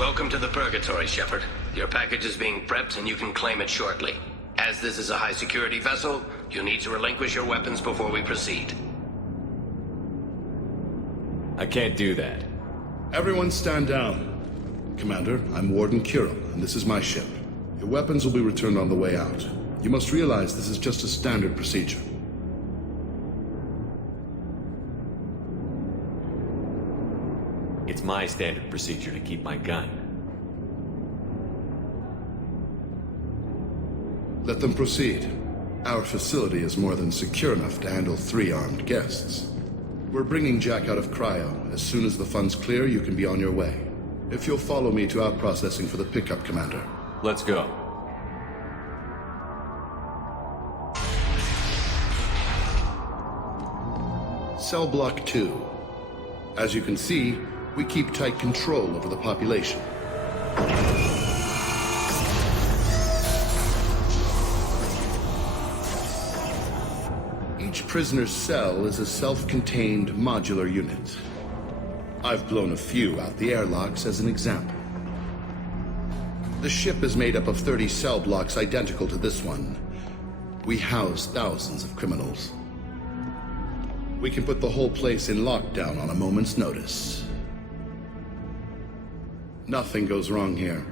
Welcome to the Purgatory, Shepard. Your package is being prepped and you can claim it shortly. As this is a high-security vessel, you'll need to relinquish your weapons before we proceed. I can't do that. Everyone stand down. Commander, I'm Warden Kirill, and this is my ship. Your weapons will be returned on the way out. You must realize this is just a standard procedure. It's my standard procedure to keep my gun. Let them proceed. Our facility is more than secure enough to handle 3 armed guests. We're bringing Jack out of cryo. As soon as the funds clear, you can be on your way. If you'll follow me to out-processing for the pickup, Commander. Let's go. Cell Block 2. As you can see, we keep tight control over the population. Each prisoner's cell is a self-contained modular unit. I've blown a few out the airlocks as an example. The ship is made up of 30 cell blocks identical to this one. We house thousands of criminals. We can put the whole place in lockdown on a moment's notice. Nothing goes wrong here.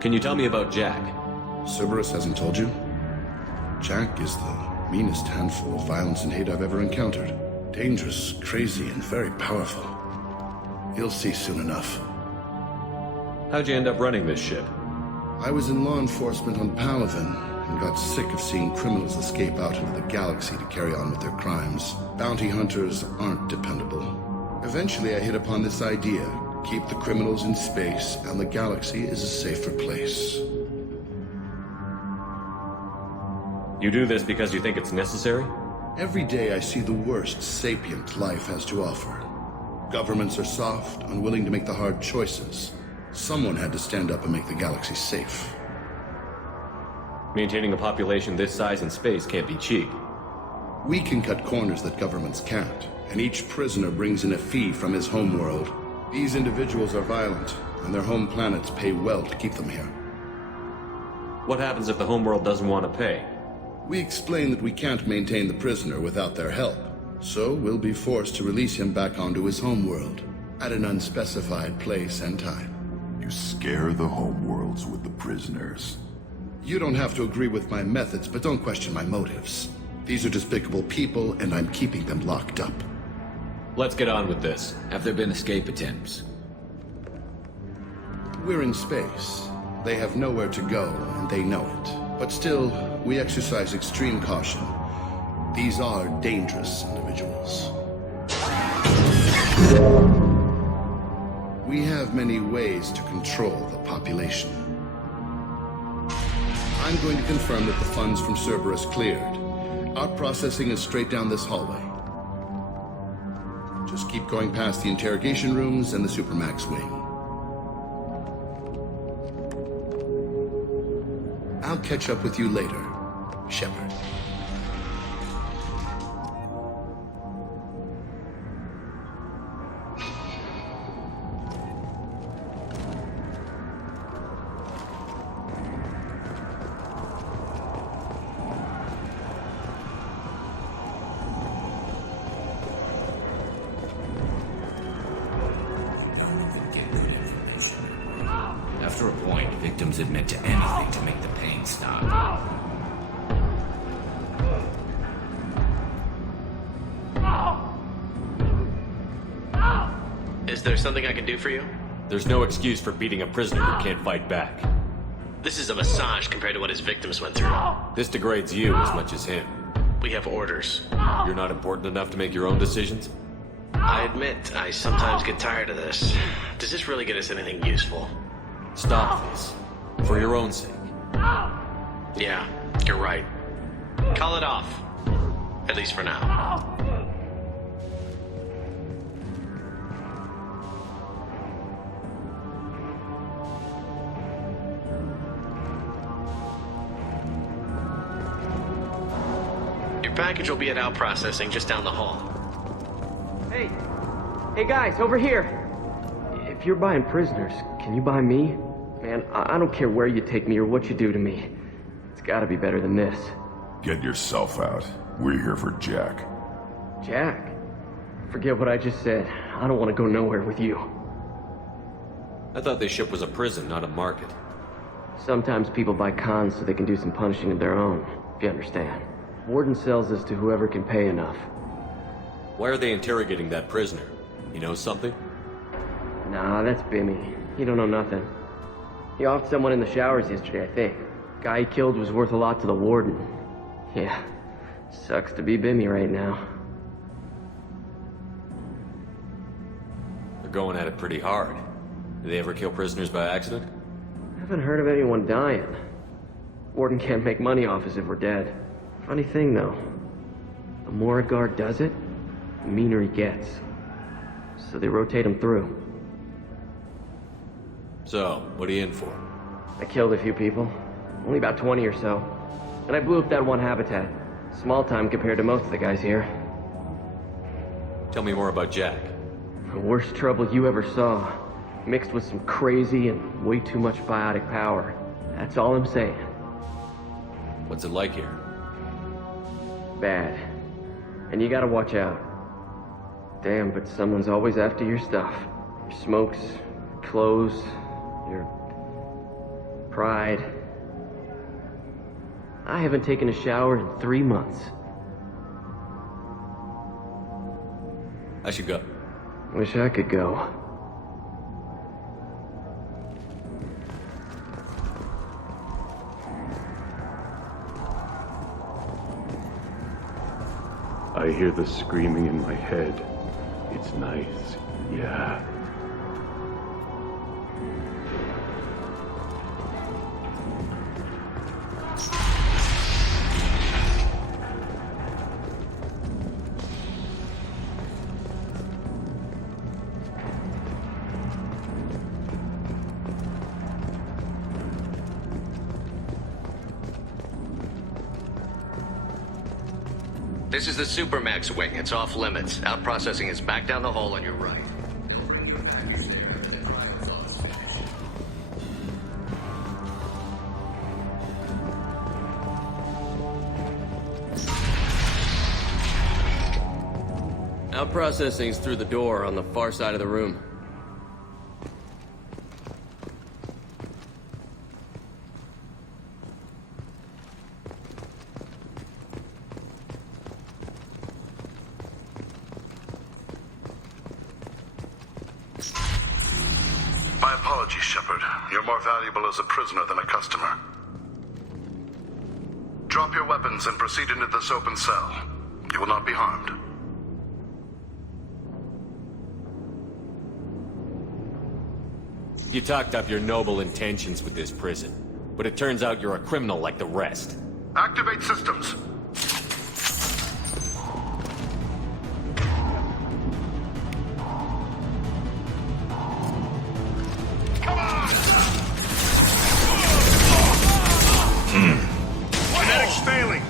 Can you tell me about Jack? Cerberus hasn't told you? Jack is the meanest handful of violence and hate I've ever encountered. Dangerous, crazy, and very powerful. You'll see soon enough. How'd you end up running this ship? I was in law enforcement on Palaven and got sick of seeing criminals escape out into the galaxy to carry on with their crimes. Bounty hunters aren't dependable. Eventually I hit upon this idea. Keep the criminals in space and the galaxy is a safer place. You do this because you think it's necessary? Every day I see the worst sapient life has to offer. Governments are soft, unwilling to make the hard choices. Someone had to stand up and make the galaxy safe. Maintaining a population this size in space can't be cheap. We can cut corners that governments can't, and each prisoner brings in a fee from his homeworld. These individuals are violent, and their home planets pay well to keep them here. What happens if the homeworld doesn't want to pay? We explain that we can't maintain the prisoner without their help, so we'll be forced to release him back onto his homeworld, at an unspecified place and time. You scare the homeworlds with the prisoners. You don't have to agree with my methods, but don't question my motives. These are despicable people, and I'm keeping them locked up. Let's get on with this. Have there been escape attempts? We're in space. They have nowhere to go, and they know it. But still, we exercise extreme caution. These are dangerous individuals. We have many ways to control the population. I'm going to confirm that the funds from Cerberus cleared. Our processing is straight down this hallway. Just keep going past the interrogation rooms and the Supermax wing. I'll catch up with you later, Shepard. After a point, victims admit to anything to make the pain stop. Is there something I can do for you? There's no excuse for beating a prisoner who can't fight back. This is a massage compared to what his victims went through. This degrades you as much as him. We have orders. You're not important enough to make your own decisions? I admit, I sometimes get tired of this. Does this really get us anything useful? Stop this. For your own sake. Yeah, you're right. Call it off. At least for now. Your package will be at out processing just down the hall. Hey! Hey guys, over here! If If you're buying prisoners, can you buy me? Man, I don't care where you take me or what you do to me. It's gotta be better than this. Get yourself out. We're here for Jack. Jack? Forget what I just said. I don't want to go nowhere with you. I thought this ship was a prison, not a market. Sometimes people buy cons so they can do some punishing of their own, if you understand. Warden sells us to whoever can pay enough. Why are they interrogating that prisoner? You know something? Nah, that's Bimmy. He don't know nothing. He offed someone in the showers yesterday, I think. Guy he killed was worth a lot to the warden. Yeah, sucks to be Bimmy right now. They're going at it pretty hard. Do they ever kill prisoners by accident? Haven't heard of anyone dying. Warden can't make money off us if we're dead. Funny thing, though. The more a guard does it, the meaner he gets. So they rotate him through. So, what are you in for? I killed a few people. Only about 20 or so. And I blew up that one habitat. Small time compared to most of the guys here. Tell me more about Jack. The worst trouble you ever saw. Mixed with some crazy and way too much biotic power. That's all I'm saying. What's it like here? Bad. And you gotta watch out. Damn, but someone's always after your stuff. Your smokes, your clothes, your pride. I haven't taken a shower in 3 months. I should go. Wish I could go. I hear the screaming in my head. It's nice, yeah. This is the Supermax wing. It's off limits. Out processing is back down the hole on your right. They'll bring you back there when the cryothon's finished. Out processing's through the door on the far side of the room. My apologies, Shepard. You're more valuable as a prisoner than a customer. Drop your weapons and proceed into this open cell. You will not be harmed. You talked up your noble intentions with this prison, but it turns out you're a criminal like the rest. Activate systems. Kinetics failing.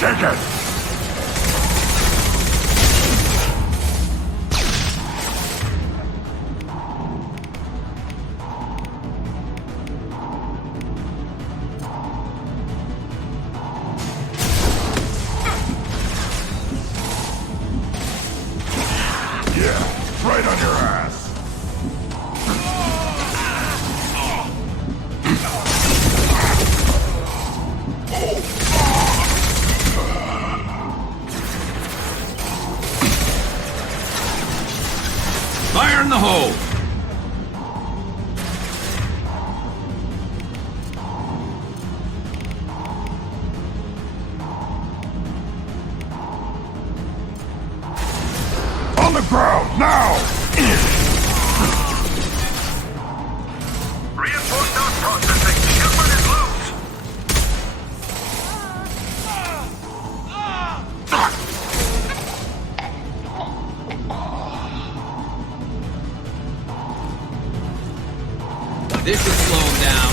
Take it! Yeah, right on your ass. Fire in the hole! On the ground, now! Reinforced out processing. Shepard is loose. should slow him down.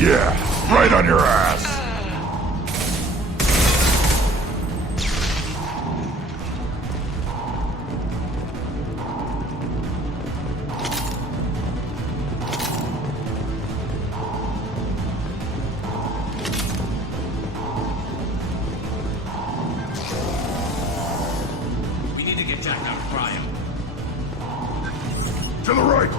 Yeah, right on your ass. We need to get Jack out of cryo. To the right.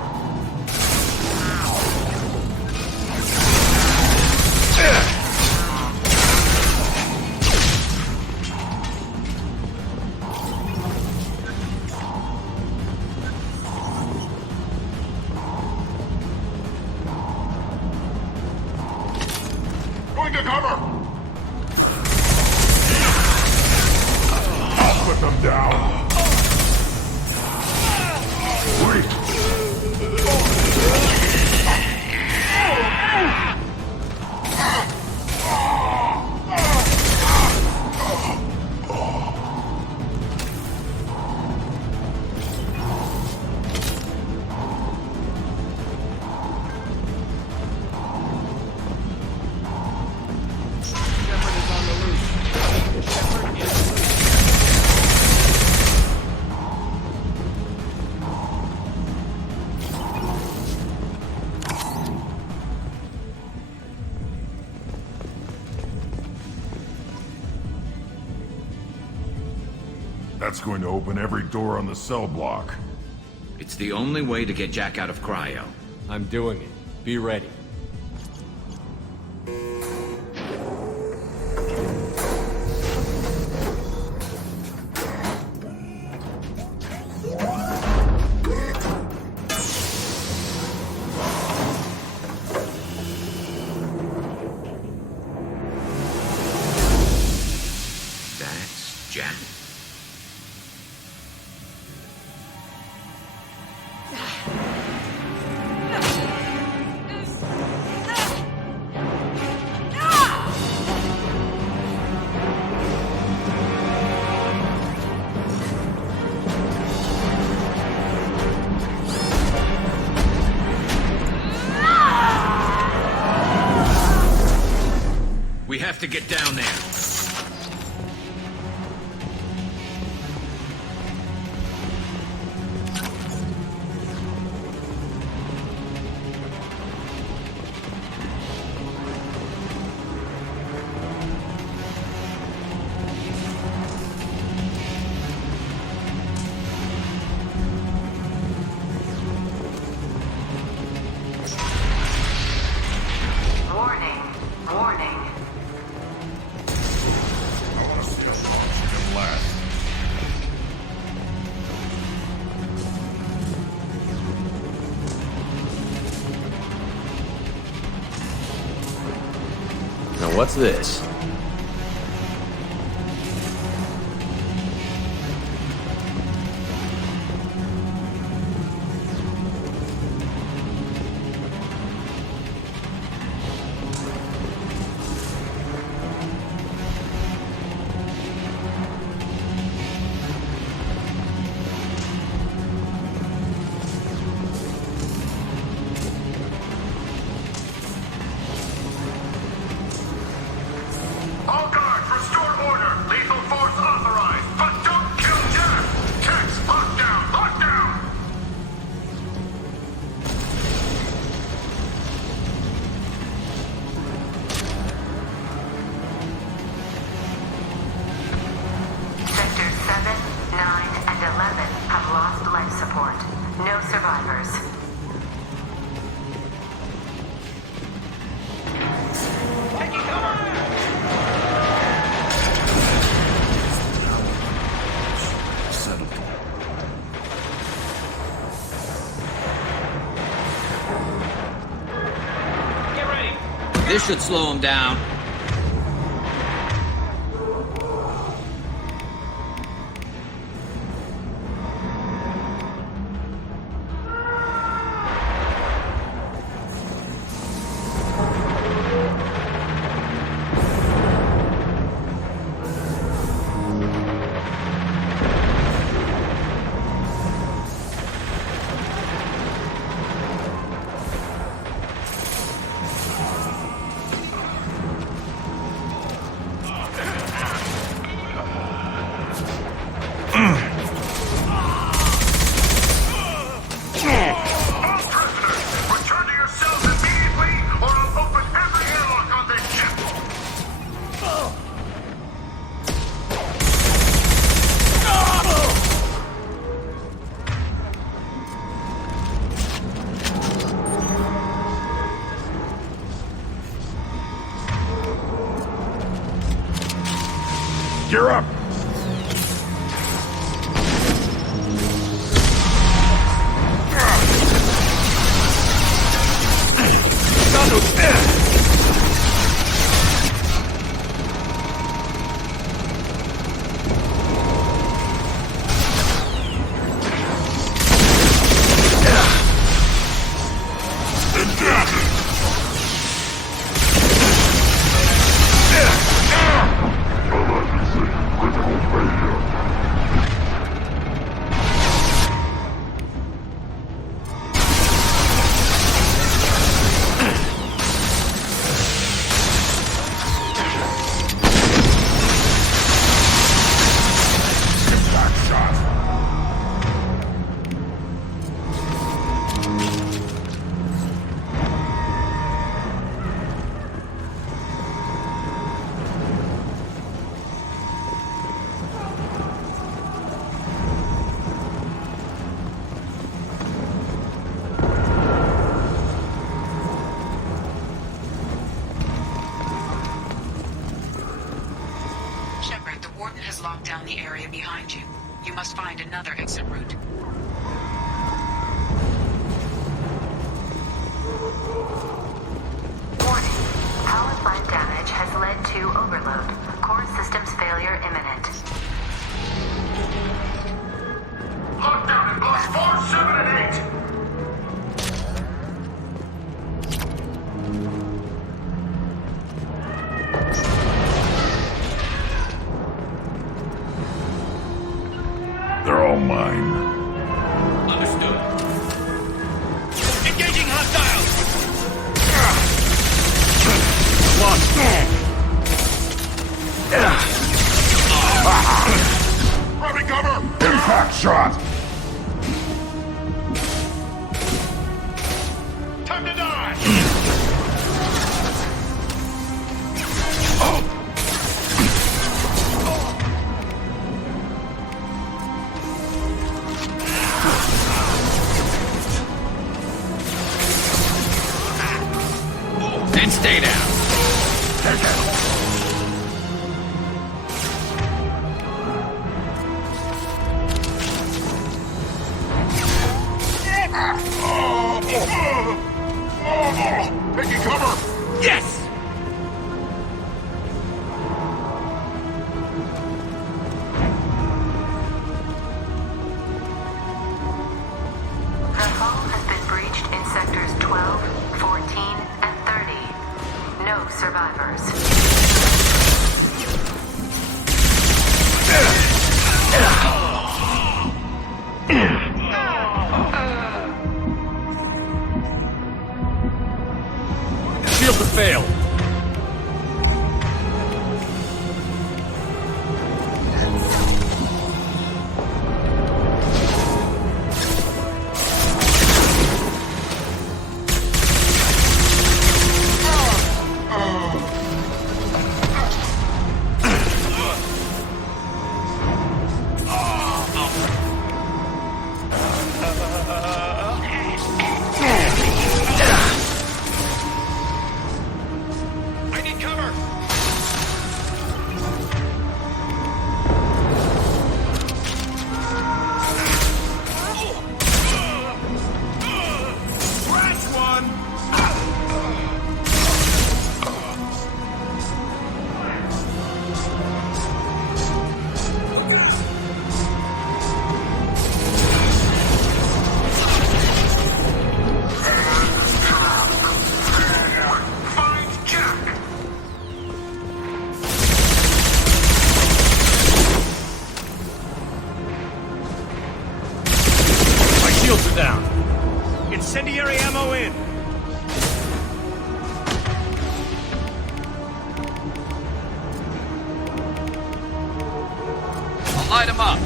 Going to cover. I'll put them down. Wait. That's going to open every door on the cell block. It's the only way to get Jack out of cryo. I'm doing it. Be ready. That's Jack. We have to get down there. Warning. Warning. I want to see how long she can last. Now what's this? All guards, restore order. Lethal force authorized. But don't kill Jack. Text, lockdown, lockdown. Sectors 7, 9, and 11 have lost life support. No survivors. Settled. This should slow him down. Gear up! Shepard, the Warden has locked down the area behind you. You must find another exit route. Warning. Power plant damage has led to overload. Core systems failure imminent. Lockdown in blocks 4, 7, and 8! They're all mine. Understood. Engaging hostiles! Grabbing cover! Impact shot! Time to die! And stay down. Taking cover! Yes! The hull has been breached in sectors 12, 14, and 30. No survivors. Shields have failed. I need cover! Last one! Find Jack! My shields are down. Incendiary ammo in! I'll light them up.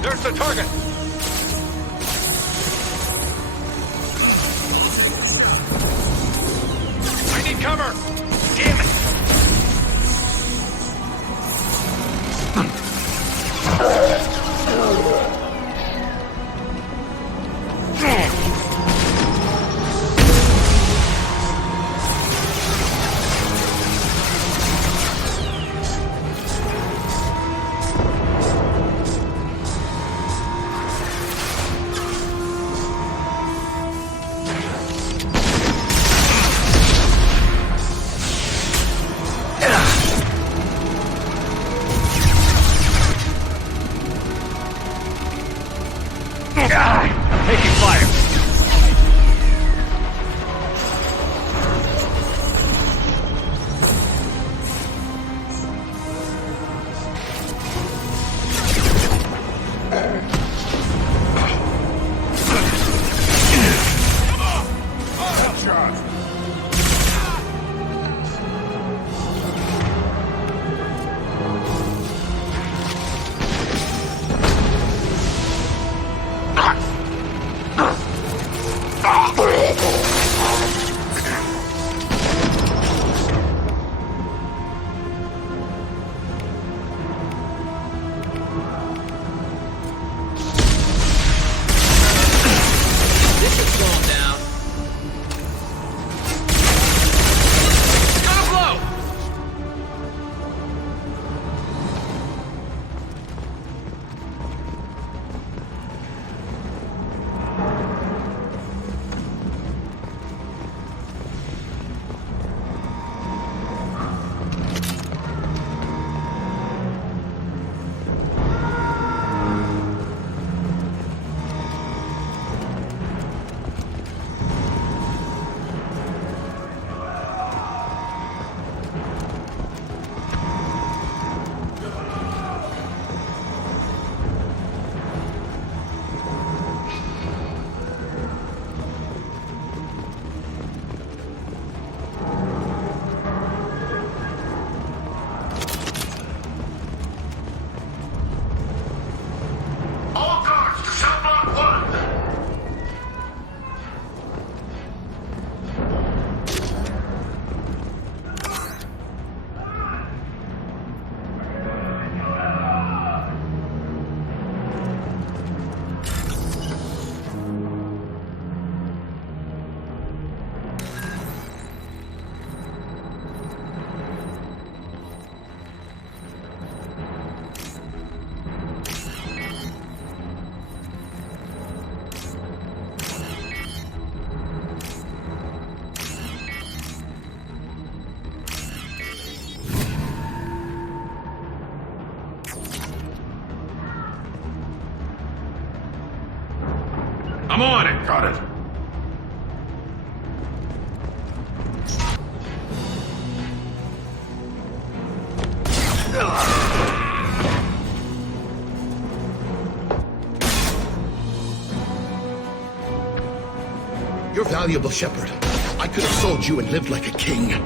There's the target! I need cover! Damn it! Taking fire. All guards to cell block 1! I'm on it. Got it. You're valuable, Shepard. I could have sold you and lived like a king.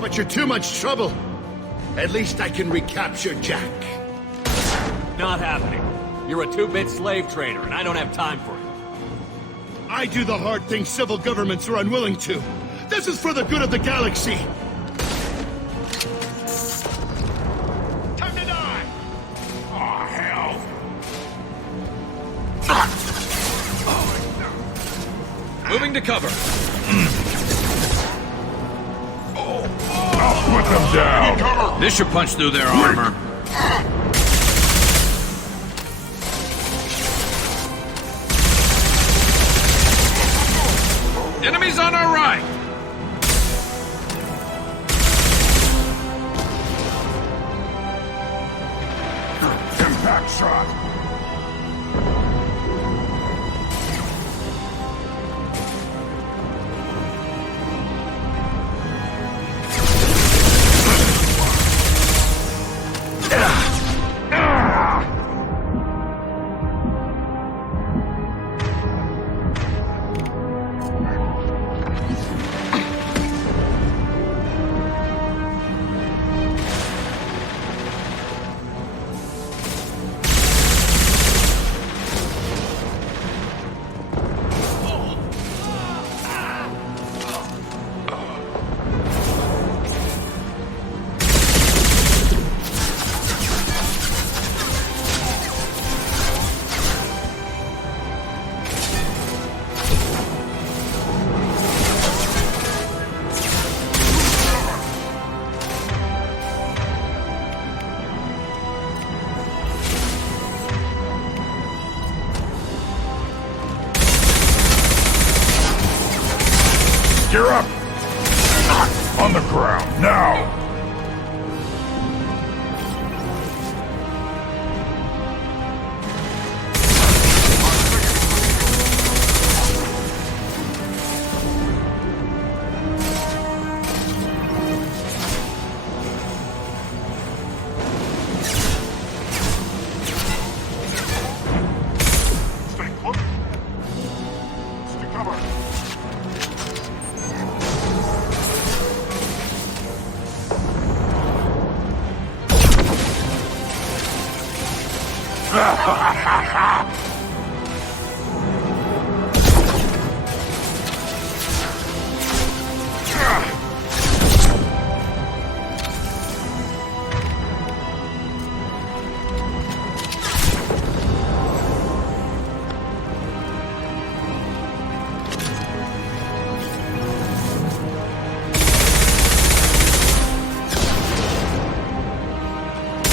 But you're too much trouble. At least I can recapture Jack. Not happening. You're a 2-bit slave trader, and I don't have time for it. I do the hard things civil governments are unwilling to. This is for the good of the galaxy. Time to die! Oh, hell. Moving to cover. I'll put them down! Cover! This should punch through their armor. Enemies on our right! Impact shot! Gear up! On the ground, now! Stay close. Stay cover.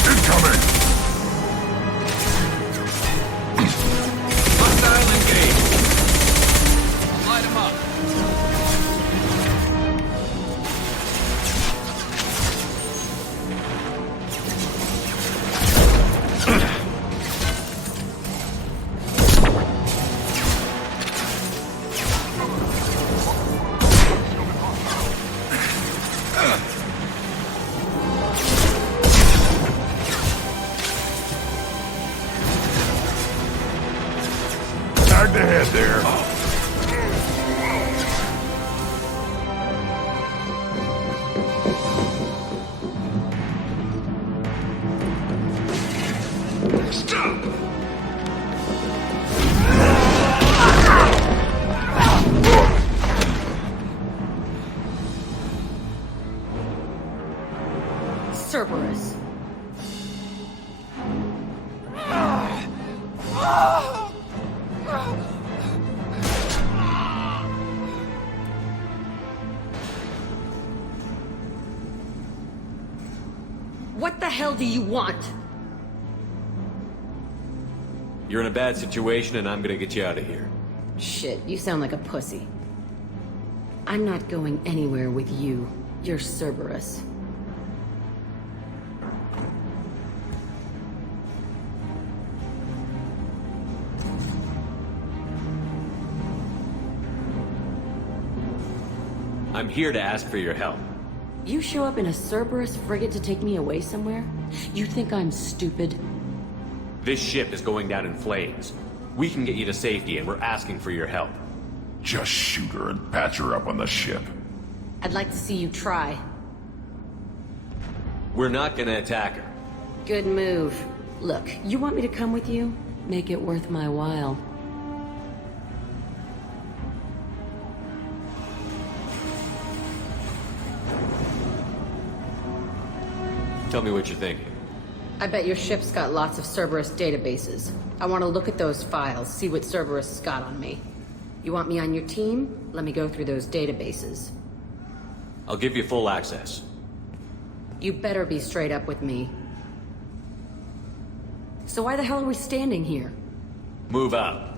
Incoming! Hostile engaged. Light him up. Tagged ahead there. Stop! Cerberus. What the hell do you want? You're in a bad situation, and I'm gonna get you out of here. Shit, you sound like a pussy. I'm not going anywhere with you. You're Cerberus. I'm here to ask for your help. You show up in a Cerberus frigate to take me away somewhere? You think I'm stupid? This ship is going down in flames. We can get you to safety, and we're asking for your help. Just shoot her and patch her up on the ship. I'd like to see you try. We're not gonna attack her. Good move. Look, you want me to come with you? Make it worth my while. Tell me what you're thinking. I bet your ship's got lots of Cerberus databases. I want to look at those files, see what Cerberus has got on me. You want me on your team? Let me go through those databases. I'll give you full access. You better be straight up with me. So why the hell are we standing here? Move out.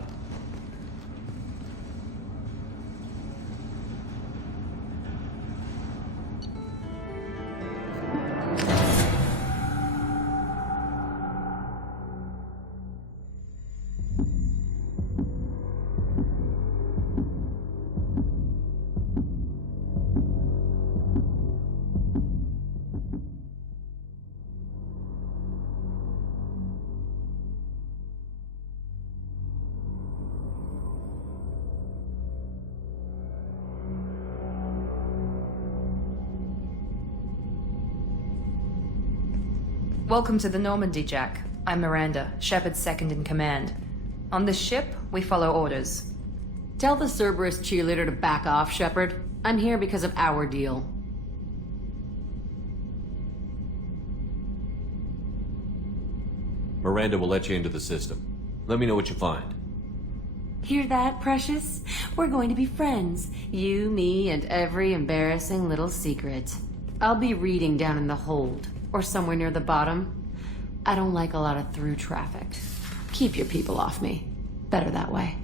Welcome to the Normandy, Jack. I'm Miranda, Shepard's second in command. On this ship, we follow orders. Tell the Cerberus cheerleader to back off, Shepard. I'm here because of our deal. Miranda will let you into the system. Let me know what you find. Hear that, Precious? We're going to be friends. You, me, and every embarrassing little secret. I'll be reading down in the hold, or somewhere near the bottom. I don't like a lot of through traffic. Keep your people off me. Better that way.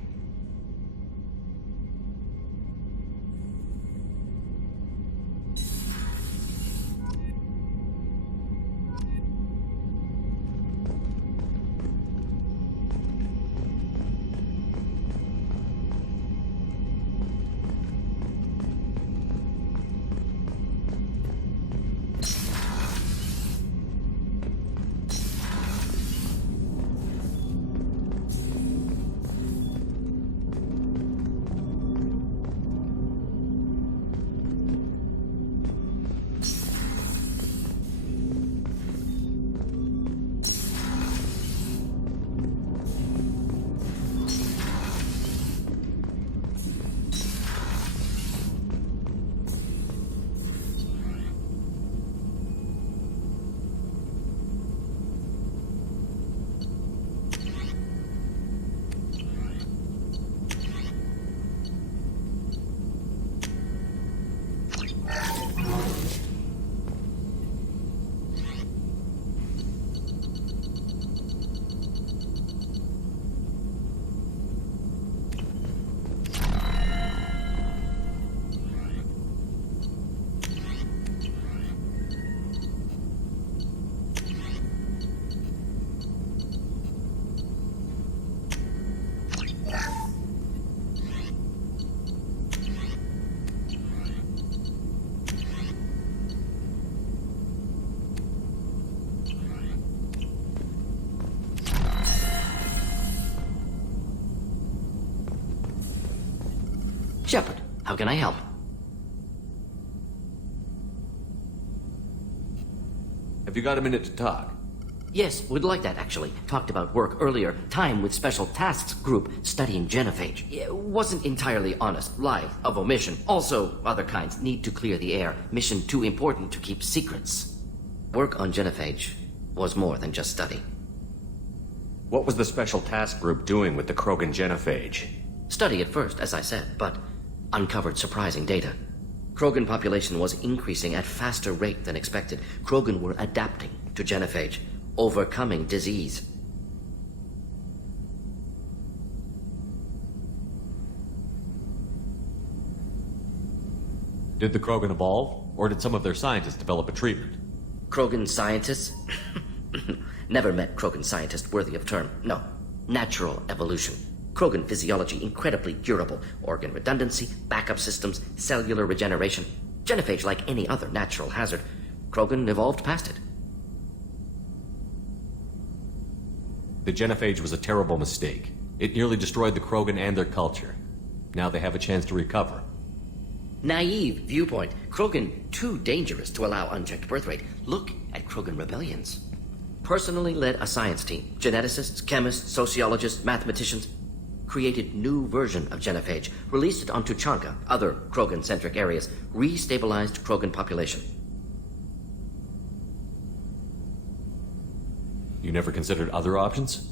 Shepard, how can I help? Have you got a minute to talk? Yes, would like that, actually. Talked about work earlier. Time with Special Tasks Group studying genophage. It wasn't entirely honest. Lie of omission. Also, other kinds. Need to clear the air. Mission too important to keep secrets. Work on genophage was more than just study. What was the Special Task Group doing with the Krogan genophage? Study at first, as I said, but uncovered surprising data. Krogan population was increasing at faster rate than expected. Krogan were adapting to genophage, overcoming disease. Did the Krogan evolve, or did some of their scientists develop a treatment? Krogan scientists? Never met Krogan scientist worthy of term. No. Natural evolution. Krogan physiology incredibly durable. Organ redundancy, backup systems, cellular regeneration. Genophage like any other natural hazard. Krogan evolved past it. The genophage was a terrible mistake. It nearly destroyed the Krogan and their culture. Now they have a chance to recover. Naive viewpoint. Krogan too dangerous to allow unchecked birth rate. Look at Krogan rebellions. Personally led a science team. Geneticists, chemists, sociologists, mathematicians. Created new version of genophage. Released it on Tuchanka, other Krogan-centric areas. Restabilized Krogan population. You never considered other options?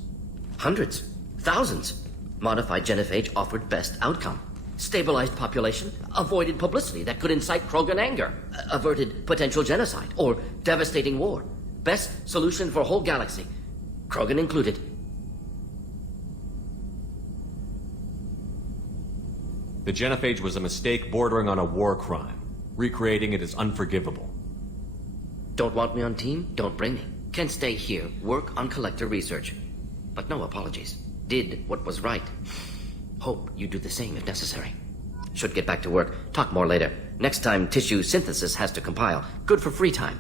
Hundreds. Thousands. Modified genophage offered best outcome. Stabilized population, avoided publicity that could incite Krogan anger, averted potential genocide or devastating war. Best solution for whole galaxy, Krogan included. The genophage was a mistake bordering on a war crime. Recreating it is unforgivable. Don't want me on team? Don't bring me. Can stay here, work on collector research. But no apologies. Did what was right. Hope you do the same if necessary. Should get back to work. Talk more later. Next time tissue synthesis has to compile. Good for free time.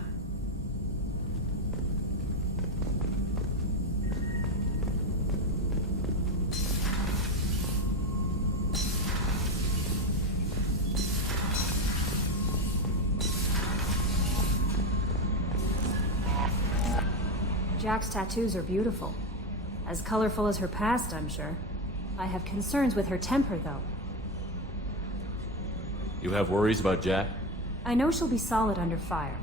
Jack's tattoos are beautiful. As colorful as her past, I'm sure. I have concerns with her temper, though. You have worries about Jack? I know she'll be solid under fire,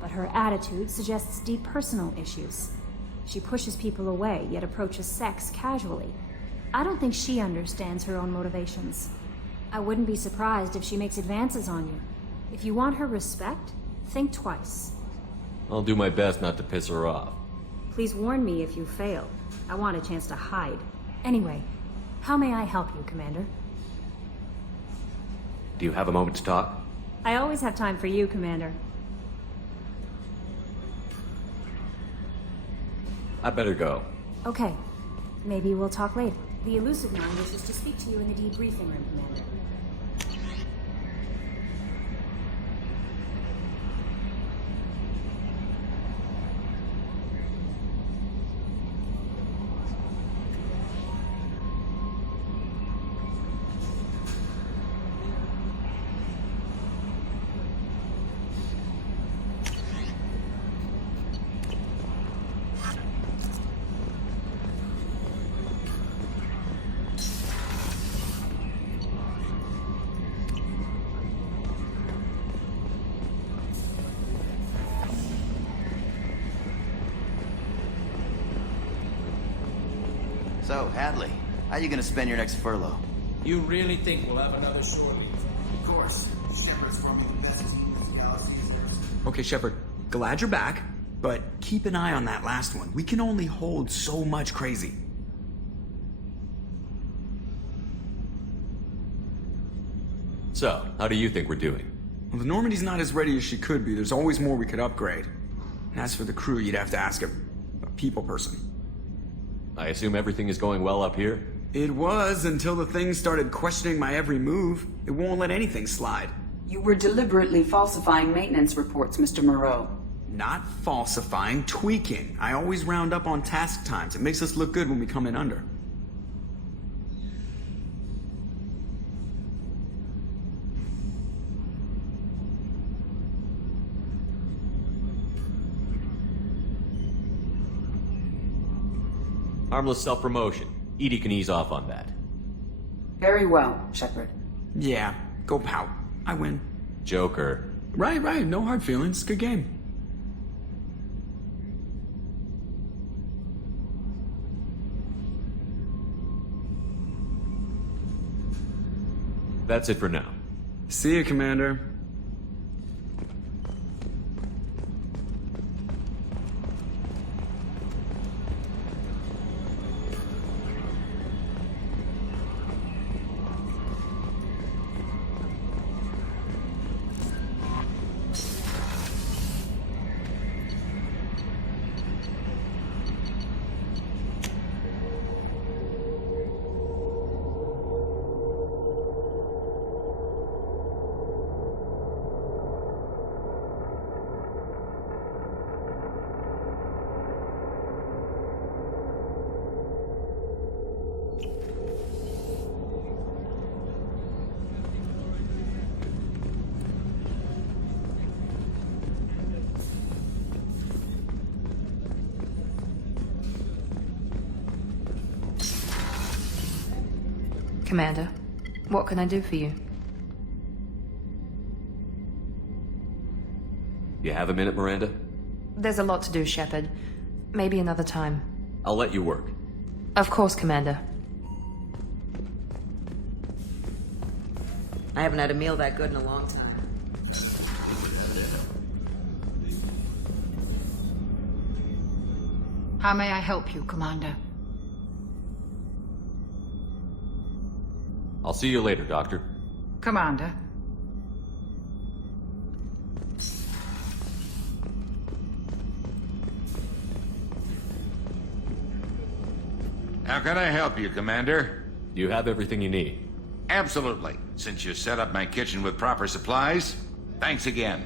but her attitude suggests deep personal issues. She pushes people away, yet approaches sex casually. I don't think she understands her own motivations. I wouldn't be surprised if she makes advances on you. If you want her respect, think twice. I'll do my best not to piss her off. Please warn me if you fail. I want a chance to hide. Anyway, how may I help you, Commander? Do you have a moment to talk? I always have time for you, Commander. I better go. Okay. Maybe we'll talk later. The Elusive Mind wishes to speak to you in the debriefing room, Commander. So, Hadley, how you gonna spend your next furlough? You really think we'll have another shore leave? Of course. Shepard's forming the best team this galaxy has ever seen. Okay, Shepard, glad you're back, but keep an eye on that last one. We can only hold so much crazy. So, how do you think we're doing? Well, the Normandy's not as ready as she could be. There's always more we could upgrade. And as for the crew, you'd have to ask a people person. I assume everything is going well up here? It was, until the thing started questioning my every move. It won't let anything slide. You were deliberately falsifying maintenance reports, Mr. Moreau. Not falsifying, tweaking. I always round up on task times. It makes us look good when we come in under. Harmless self-promotion. Edie can ease off on that. Very well, Shepard. Yeah, go pout. I win. Joker. Right, no hard feelings. Good game. That's it for now. See you, Commander. Commander, what can I do for you? You have a minute, Miranda? There's a lot to do, Shepard. Maybe another time. I'll let you work. Of course, Commander. I haven't had a meal that good in a long time. How may I help you, Commander? I'll see you later, Doctor. Commander. How can I help you, Commander? You have everything you need. Absolutely. Since you set up my kitchen with proper supplies, thanks again.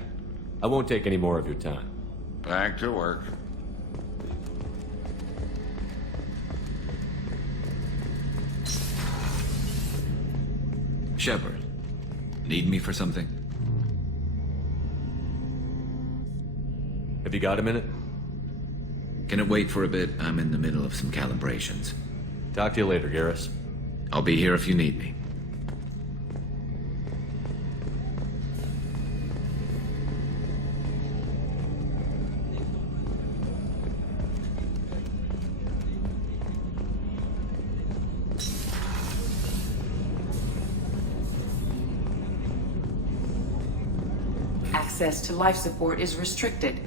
I won't take any more of your time. Back to work. Shepard, need me for something? Have you got a minute? Can it wait for a bit? I'm in the middle of some calibrations. Talk to you later, Garrus. I'll be here if you need me. Access to life support is restricted.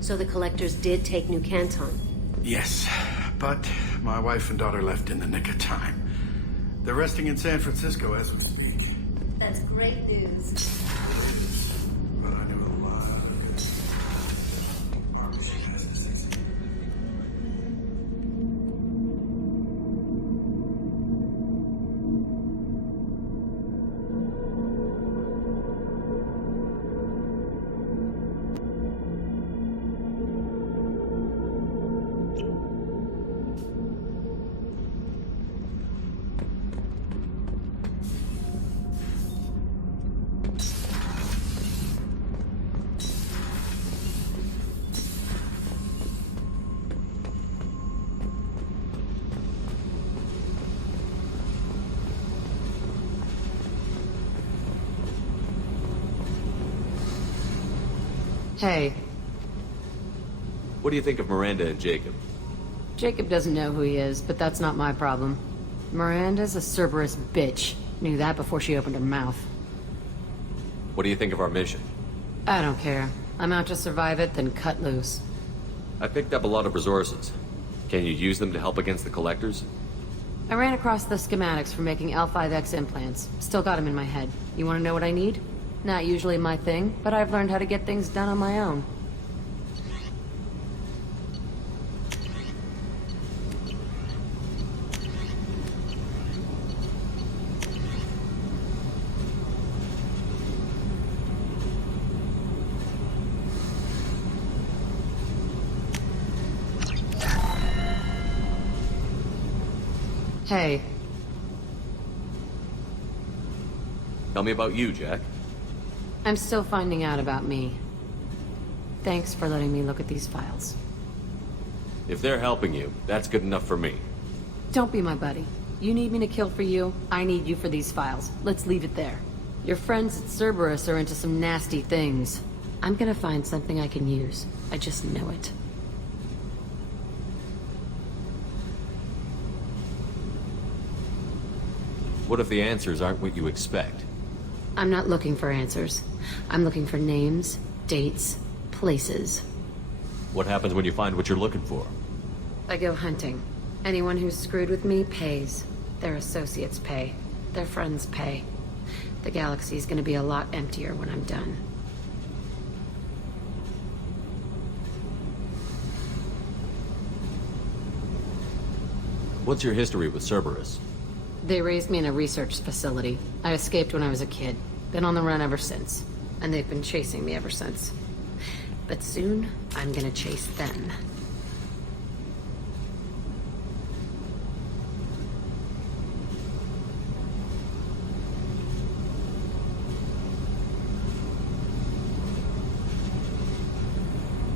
So the collectors did take New Canton? Yes, but my wife and daughter left in the nick of time. They're resting in San Francisco as we speak. That's great news. But I knew a lot of good. Hey. What do you think of Miranda and Jacob? Jacob doesn't know who he is, but that's not my problem. Miranda's a Cerberus bitch. Knew that before she opened her mouth. What do you think of our mission? I don't care. I'm out to survive it, then cut loose. I picked up a lot of resources. Can you use them to help against the Collectors? I ran across the schematics for making L5X implants. Still got them in my head. You want to know what I need? Not usually my thing, but I've learned how to get things done on my own. Hey. Tell me about you, Jack. I'm still finding out about me. Thanks for letting me look at these files. If they're helping you, that's good enough for me. Don't be my buddy. You need me to kill for you, I need you for these files. Let's leave it there. Your friends at Cerberus are into some nasty things. I'm gonna find something I can use. I just know it. What if the answers aren't what you expect? I'm not looking for answers. I'm looking for names, dates, places. What happens when you find what you're looking for? I go hunting. Anyone who's screwed with me pays. Their associates pay. Their friends pay. The galaxy's gonna be a lot emptier when I'm done. What's your history with Cerberus? They raised me in a research facility. I escaped when I was a kid. Been on the run ever since. And they've been chasing me ever since. But soon, I'm gonna chase them.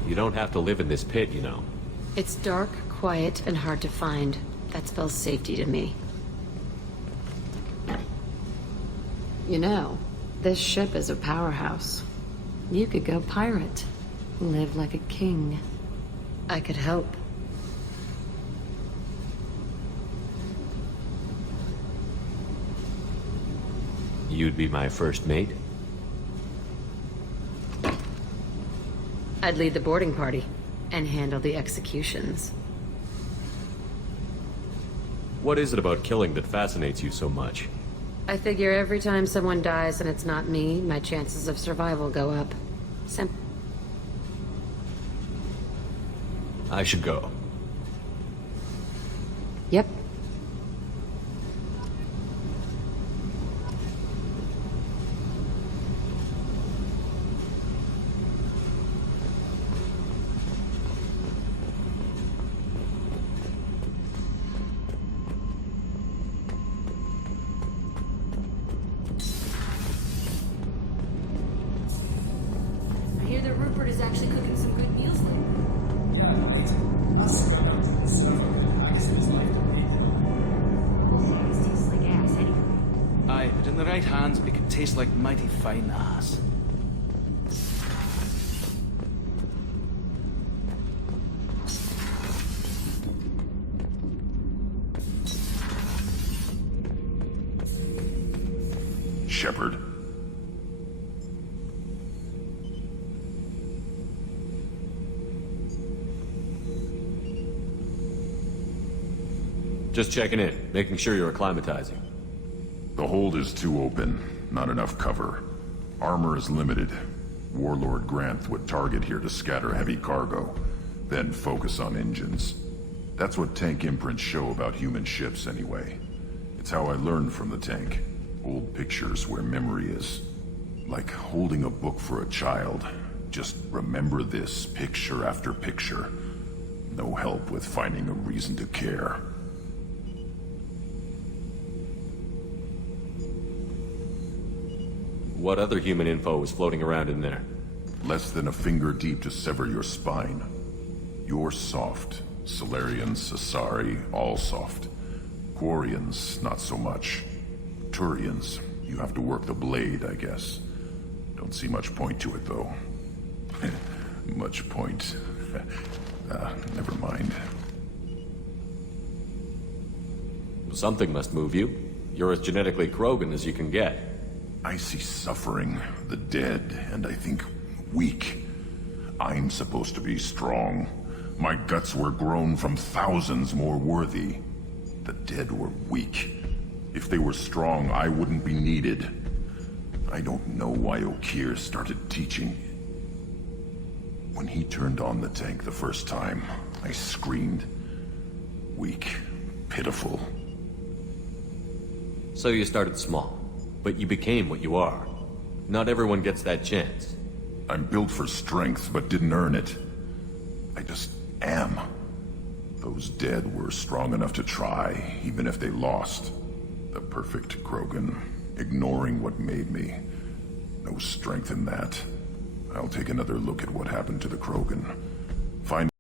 You don't have to live in this pit, you know. It's dark, quiet, and hard to find. That spells safety to me. You know, this ship is a powerhouse. You could go pirate. Live like a king. I could help. You'd be my first mate? I'd lead the boarding party and handle the executions. What is it about killing that fascinates you so much? I figure every time someone dies and it's not me, my chances of survival go up. I should go. Yep. I hear that Rupert is actually cooking some good meals lately. Aye, but in the right hands, it can taste like mighty fine ass. Shepard. Just checking in, making sure you're acclimatizing. The hold is too open. Not enough cover. Armor is limited. Warlord Granth would target here to scatter heavy cargo, then focus on engines. That's what tank imprints show about human ships anyway. It's how I learned from the tank. Old pictures where memory is. Like holding a book for a child. Just remember this picture after picture. No help with finding a reason to care. What other human info was floating around in there? Less than a finger deep to sever your spine. You're soft. Solarians, Asari, all soft. Quarians, not so much. Turians, you have to work the blade, I guess. Don't see much point to it, though. Much point. Never mind. Something must move you. You're as genetically Krogan as you can get. I see suffering, the dead, and I think weak. I'm supposed to be strong. My guts were grown from thousands more worthy. The dead were weak. If they were strong, I wouldn't be needed. I don't know why Okeer started teaching. When he turned on the tank the first time, I screamed. Weak, pitiful. So you started small, but you became what you are. Not everyone gets that chance. I'm built for strength, but didn't earn it. I just am. Those dead were strong enough to try, even if they lost. The perfect Krogan. ignoring what made me. No strength in that. I'll take another look at what happened to the Krogan. Find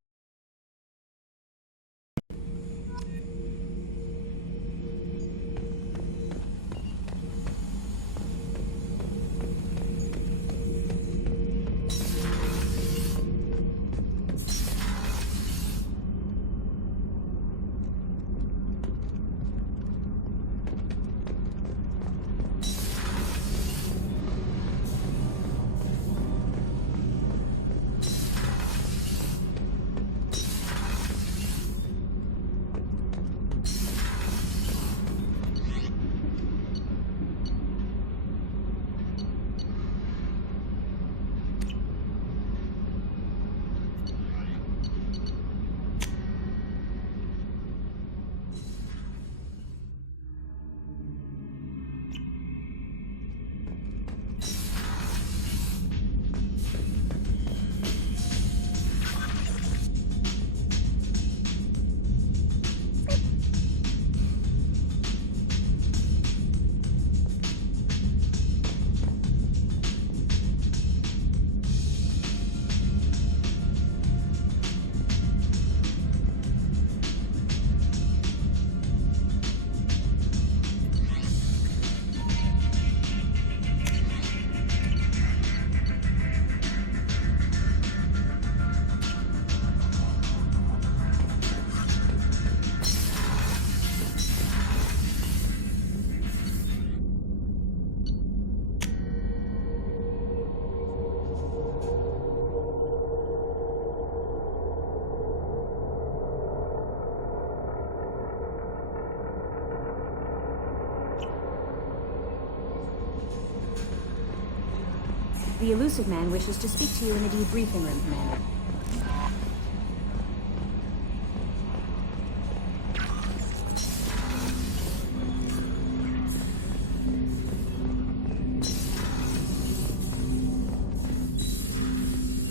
The elusive man wishes to speak to you in the debriefing room, Commander.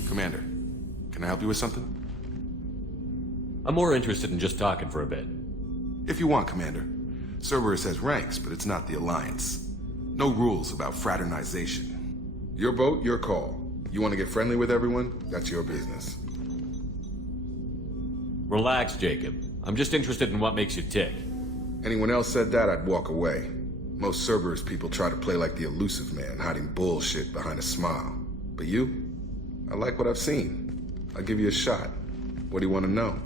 Commander, can I help you with something? I'm more interested in just talking for a bit. If you want, Commander. Cerberus has ranks, but it's not the Alliance. No rules about fraternization. Your vote, your call. You want to get friendly with everyone? That's your business. Relax, Jacob. I'm just interested in what makes you tick. Anyone else said that, I'd walk away. Most Cerberus people try to play like the elusive man, hiding bullshit behind a smile. But you? I like what I've seen. I'll give you a shot. What do you want to know?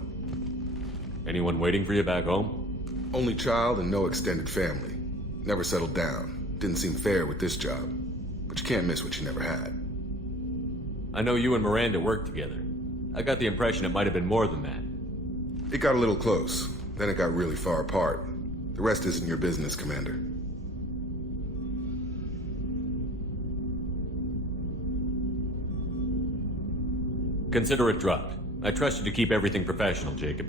Anyone waiting for you back home? Only child and no extended family. Never settled down. Didn't seem fair with this job. But you can't miss what you never had. I know you and Miranda worked together. I got the impression it might have been more than that. It got a little close. Then it got really far apart. The rest isn't your business, Commander. Consider it dropped. I trust you to keep everything professional, Jacob.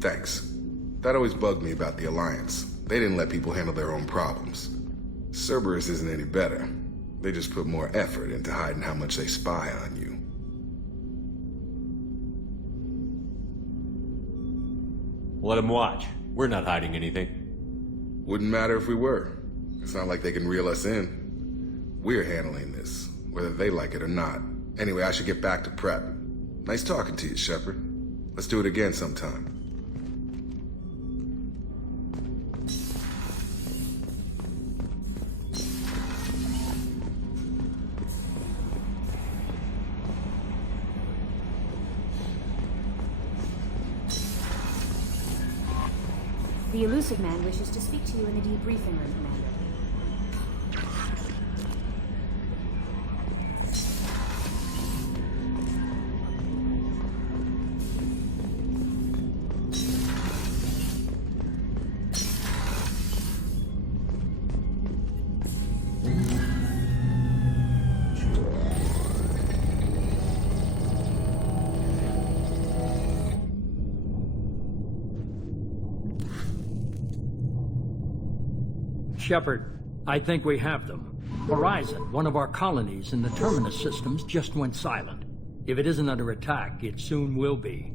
Thanks. That always bugged me about the Alliance. They didn't let people handle their own problems. Cerberus isn't any better. They just put more effort into hiding how much they spy on you. Let them watch. We're not hiding anything. Wouldn't matter if we were. It's not like they can reel us in. We're handling this, whether they like it or not. Anyway, I should get back to prep. Nice talking to you, Shepard. Let's do it again sometime. The elusive man wishes to speak to you in the debriefing room, Commander. Shepard, I think we have them. Horizon, one of our colonies in the Terminus systems, just went silent. If it isn't under attack, it soon will be.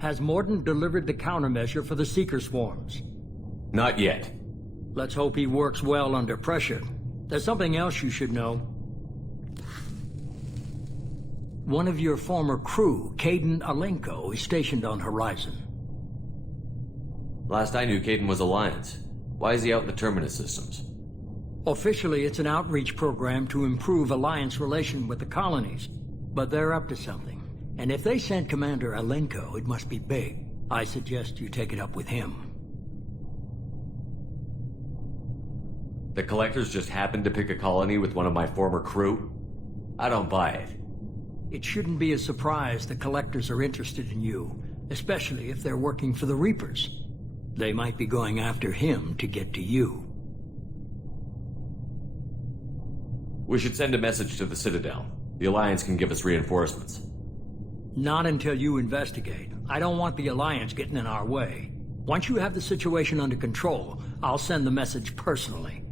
Has Mordin delivered the countermeasure for the Seeker swarms? Not yet. Let's hope he works well under pressure. There's something else you should know. One of your former crew, Caden Alenko, is stationed on Horizon. Last I knew, Caden was Alliance. Why is he out in the Terminus systems? Officially, it's an outreach program to improve Alliance relation with the colonies. But they're up to something. And if they sent Commander Alenko, it must be big. I suggest you take it up with him. The Collectors just happened to pick a colony with one of my former crew? I don't buy it. It shouldn't be a surprise the Collectors are interested in you, especially if they're working for the Reapers. They might be going after him to get to you. We should send a message to the Citadel. The Alliance can give us reinforcements. Not until you investigate. I don't want the Alliance getting in our way. Once you have the situation under control, I'll send the message personally.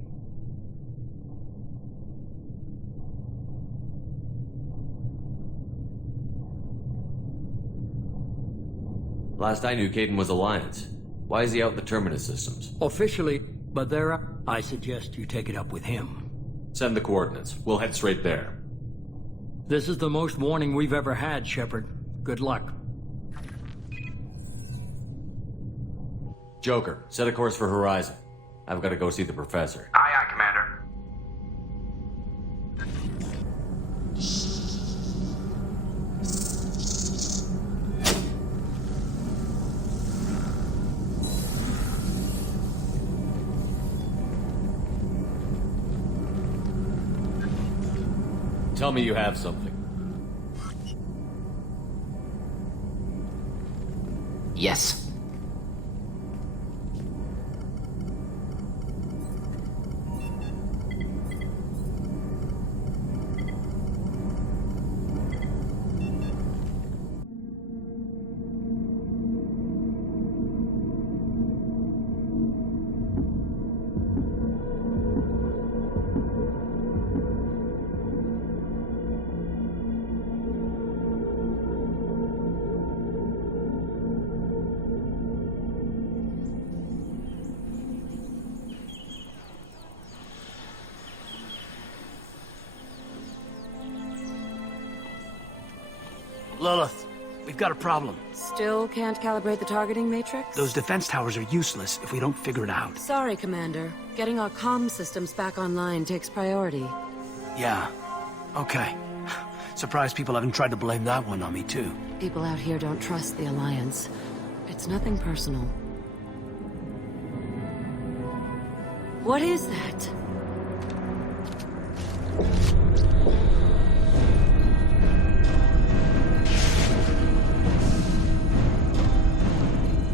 Last I knew, Caden was Alliance. Why is he out in the Terminus systems? Officially, but they're up. I suggest you take it up with him. Send the coordinates. We'll head straight there. This is the most warning we've ever had, Shepard. Good luck. Joker, set a course for Horizon. I've got to go see the Professor. Aye, aye, Commander. Tell me you have something. Yes. Lilith, we've got a problem. Still can't calibrate the targeting matrix? Those defense towers are useless if we don't figure it out. Sorry, Commander. Getting our comm systems back online takes priority. Yeah. Okay. Surprised people haven't tried to blame that one on me, too. People out here don't trust the Alliance. It's nothing personal. What is that?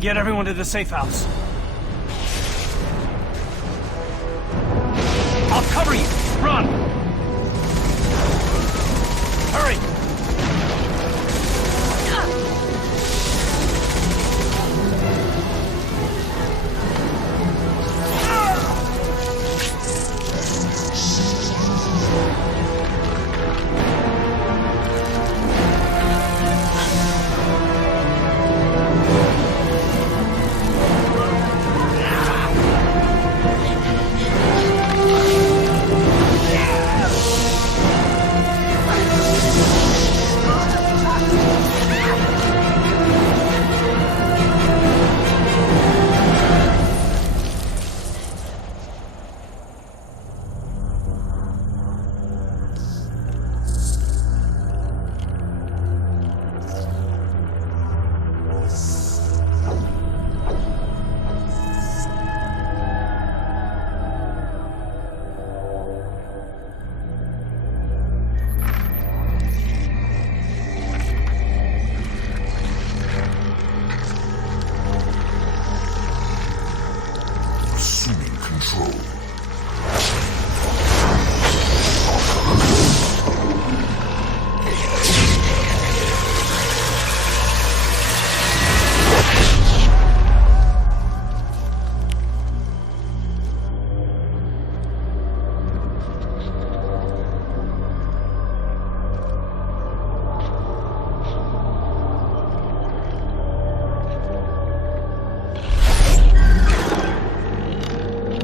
Get everyone to the safe house. I'll cover you. Run! Hurry!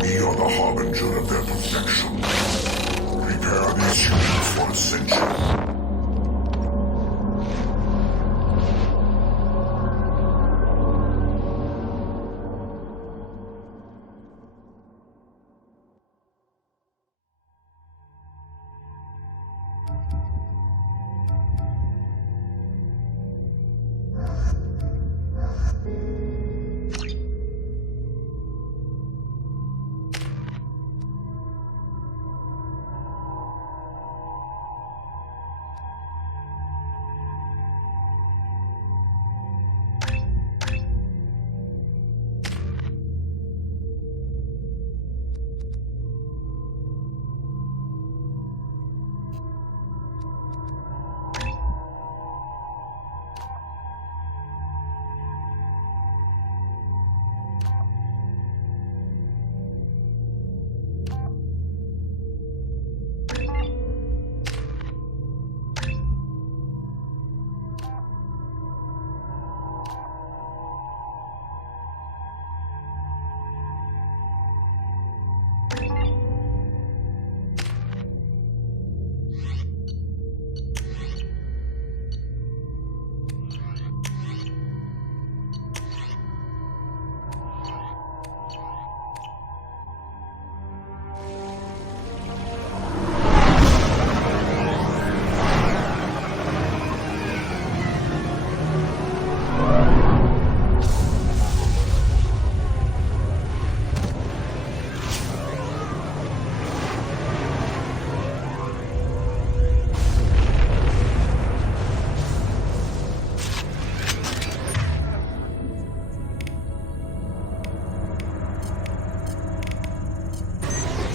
Be on the danger of their perfection. Prepare these humans for ascension.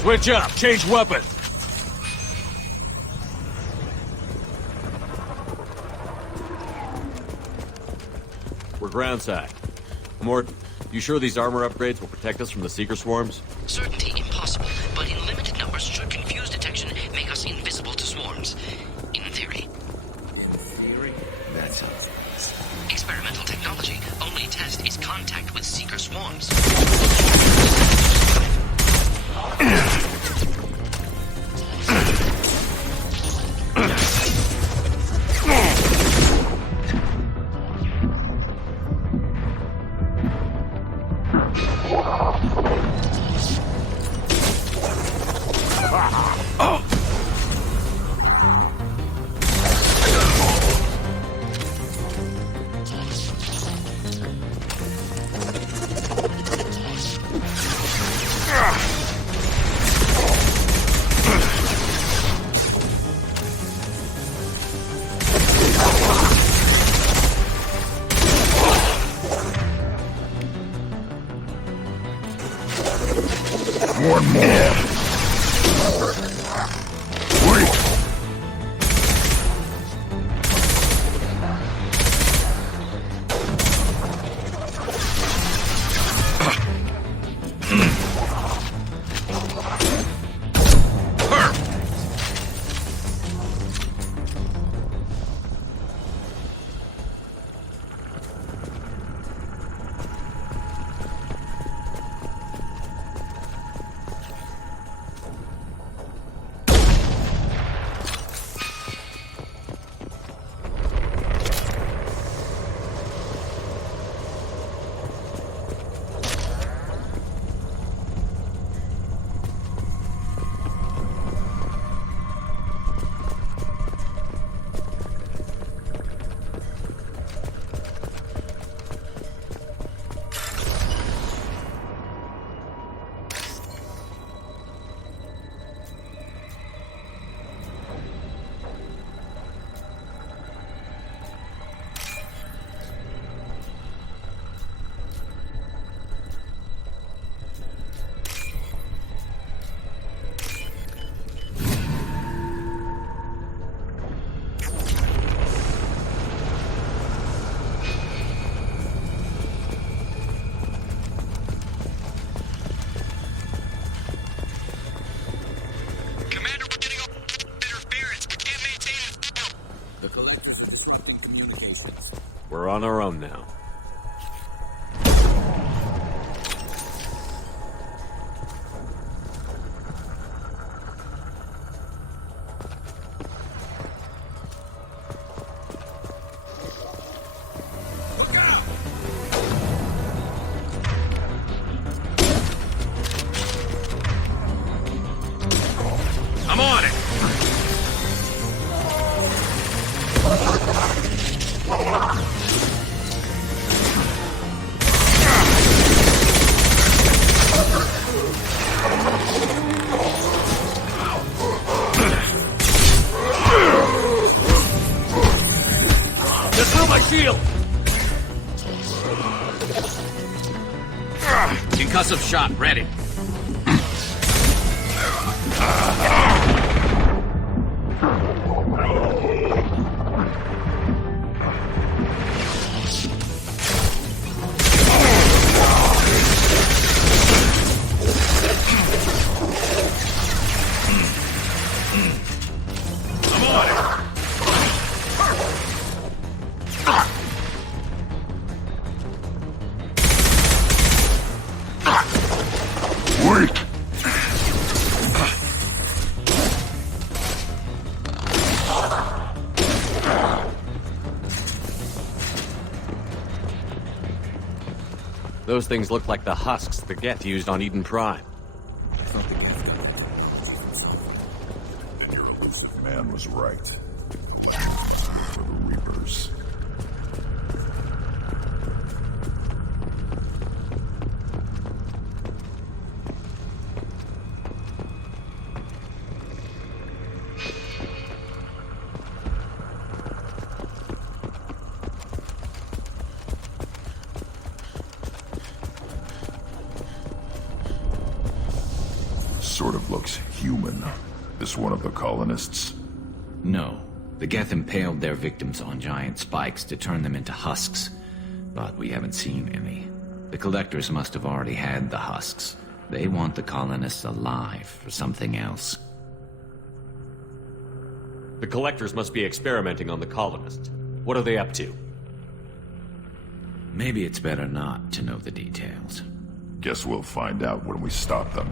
Switch up. Change weapon. We're groundside. Morton, you sure these armor upgrades will protect us from the Seeker swarms? Certainty impossible, but in limited numbers should confuse detection, make us invisible to swarms. In theory. In theory? That sounds nice. Experimental technology. Only test is contact with Seeker swarms. One more. Wait. We're on our own now. Concussive shot ready. Those things look like the husks the Geth used on Eden Prime. And your elusive man was right. The land for the Reapers. Sort of looks human. This one of the colonists? No. The Geth impaled their victims on giant spikes to turn them into husks. But we haven't seen any. The Collectors must have already had the husks. They want the colonists alive for something else. The Collectors must be experimenting on the colonists. What are they up to? Maybe it's better not to know the details. Guess we'll find out when we stop them.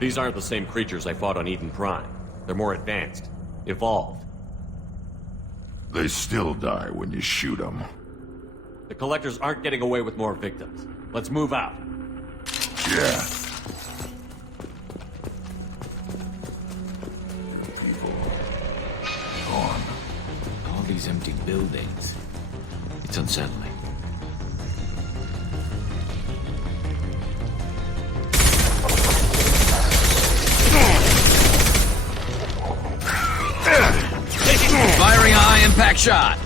These aren't the same creatures I fought on Eden Prime. They're more advanced. Evolved. They still die when you shoot them. The Collectors aren't getting away with more victims. Let's move out. Yeah. Gone. All these empty buildings. It's unsettling. Firing a high-impact shot.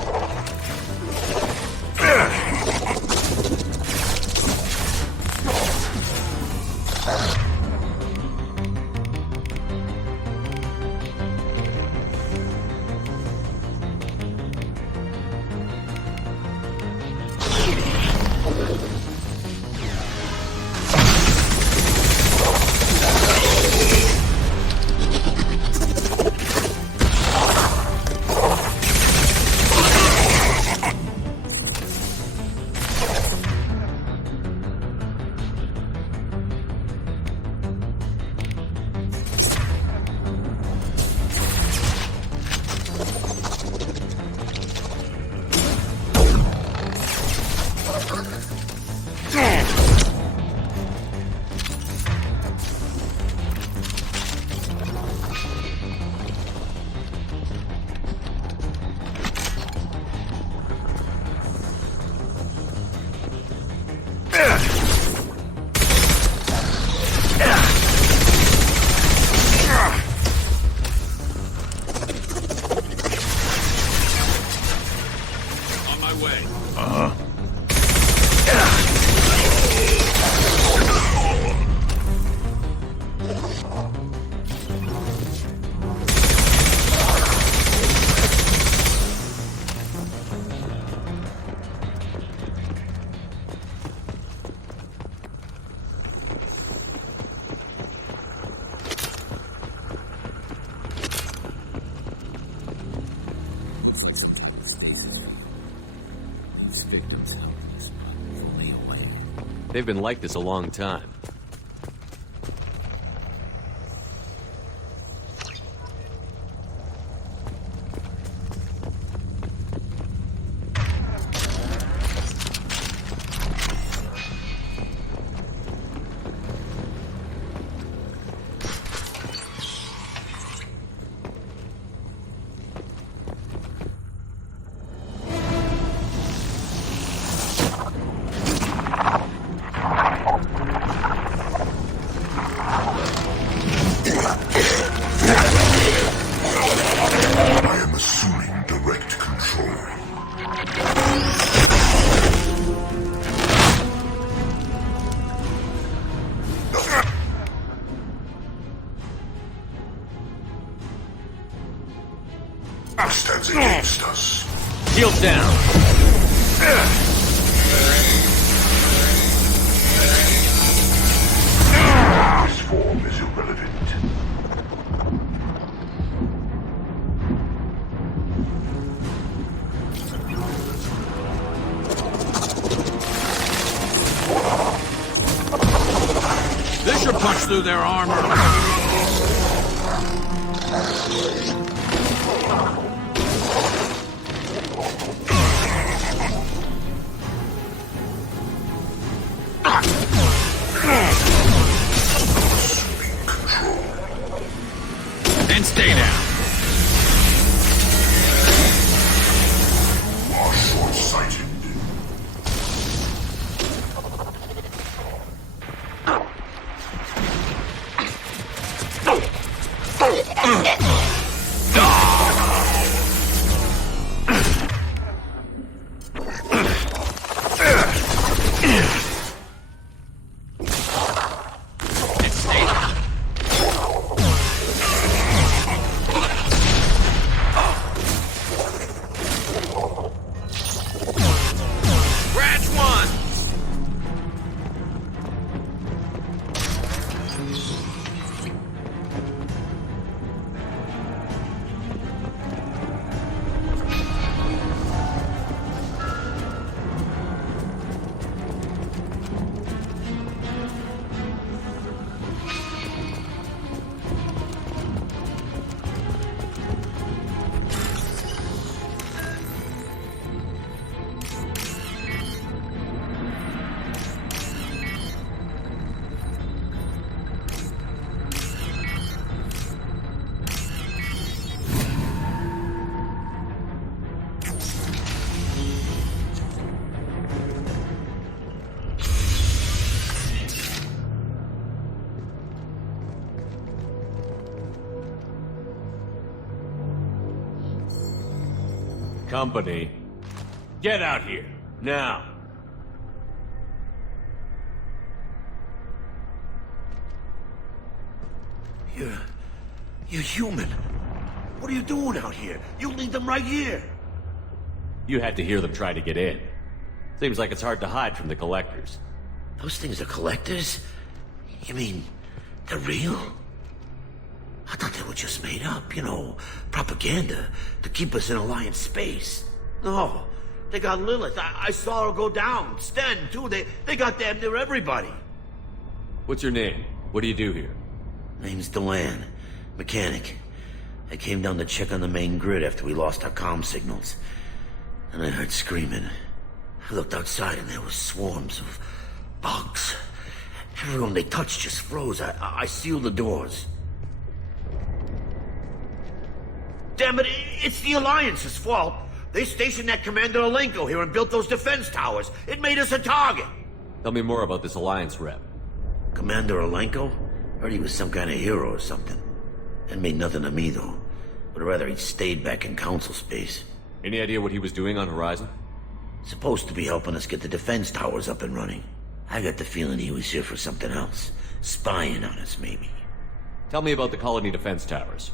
They've been like this a long time. against us. Shield down. This form is irrelevant. This should punch through their armor. And stay down. You are short-sighted. Company, get out here, now. You're human. What are you doing out here? You leave them right here. You had to hear them try to get in. Seems like it's hard to hide from the collectors. Those things are collectors? You mean, they're real? I thought they were just made up, you know, propaganda to keep us in Alliance space. No, they got Lilith. I saw her go down. Sten, too. They got damn near everybody. What's your name? What do you do here? Name's Delan. Mechanic. I came down to check on the main grid after we lost our comm signals. And I heard screaming. I looked outside and there were swarms of bugs. Everyone they touched just froze. I sealed the doors. Damn it, it's the Alliance's fault. They stationed that Commander Alenko here and built those defense towers. It made us a target. Tell me more about this Alliance rep. Commander Alenko? Heard he was some kind of hero or something. That made nothing to me, though. Would rather he'd stayed back in Council space. Any idea what he was doing on Horizon? Supposed to be helping us get the defense towers up and running. I got the feeling he was here for something else. Spying on us, maybe. Tell me about the colony defense towers.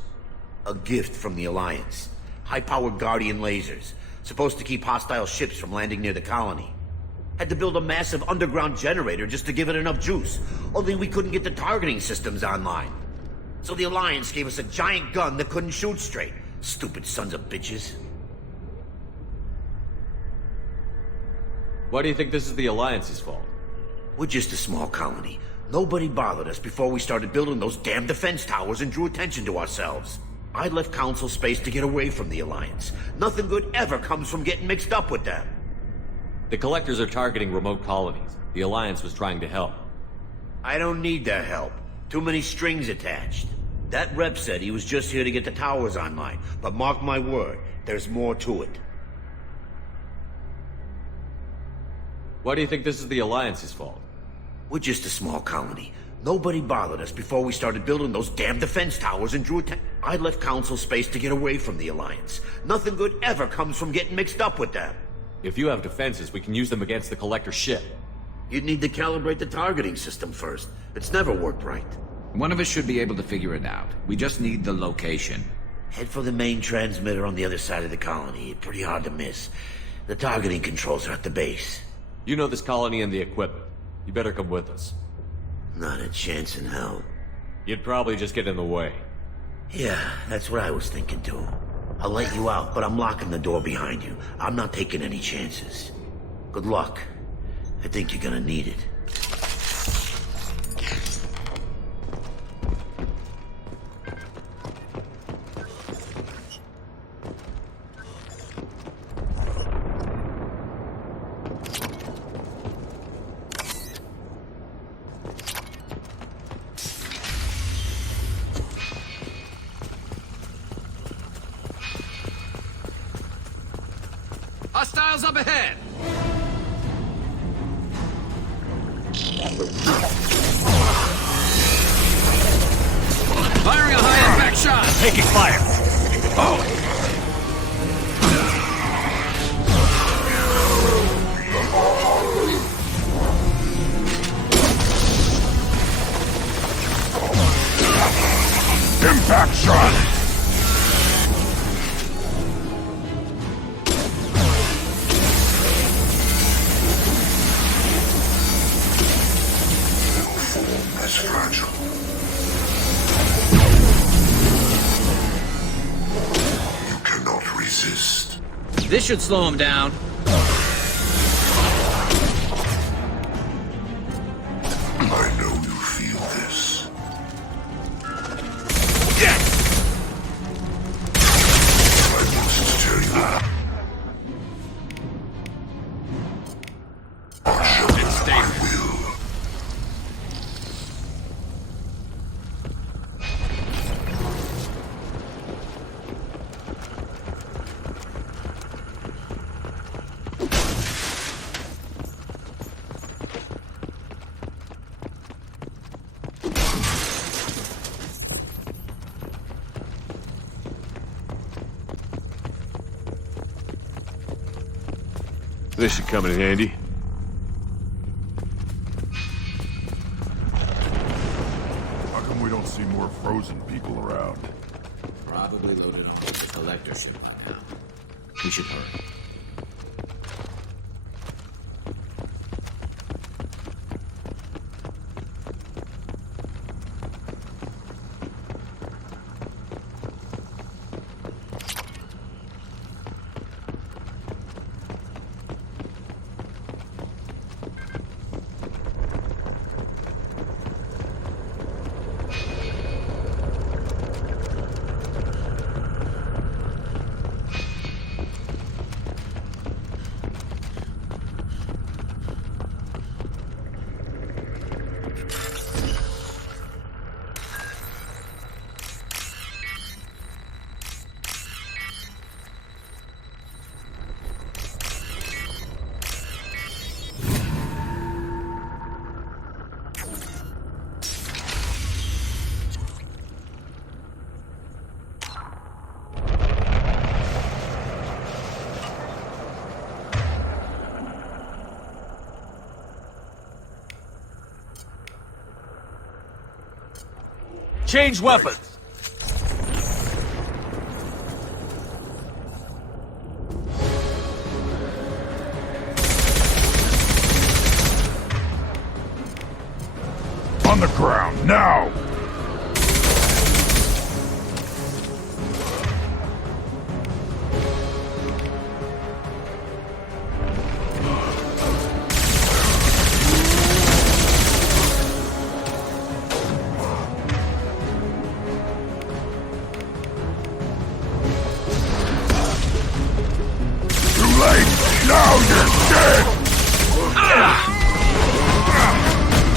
A gift from the Alliance. High-powered Guardian lasers. Supposed to keep hostile ships from landing near the colony. Had to build a massive underground generator just to give it enough juice. Only we couldn't get the targeting systems online. So the Alliance gave us a giant gun that couldn't shoot straight. Stupid sons of bitches. Why do you think this is the Alliance's fault? We're just a small colony. Nobody bothered us before we started building those damn defense towers and drew attention to ourselves. I left Council space to get away from the Alliance. Nothing good ever comes from getting mixed up with them. The Collectors are targeting remote colonies. The Alliance was trying to help. I don't need their help. Too many strings attached. That rep said he was just here to get the towers online, but mark my word, there's more to it. Why do you think this is the Alliance's fault? We're just a small colony. Nobody bothered us before we started building those damn defense towers and drew attention. I left Council space to get away from the Alliance. Nothing good ever comes from getting mixed up with them. If you have defenses, we can use them against the Collector ship. You'd need to calibrate the targeting system first. It's never worked right. One of us should be able to figure it out. We just need the location. Head for the main transmitter on the other side of the colony. Pretty hard to miss. The targeting controls are at the base. You know this colony and the equipment. You better come with us. Not a chance in hell. You'd probably just get in the way. Yeah, that's what I was thinking too. I'll let you out, but I'm locking the door behind you. I'm not taking any chances. Good luck. I think you're gonna need it. Hostiles up ahead! Firing a high-impact shot! Taking fire! Oh! Impact shot! As fragile. You cannot resist. This should slow him down. I know you feel this. I must tell you. I will. This should come in handy. How come we don't see more frozen people around? Probably loaded onto the collector ship by now. We should hurry. Change weapons! On the ground, now! Now you're dead!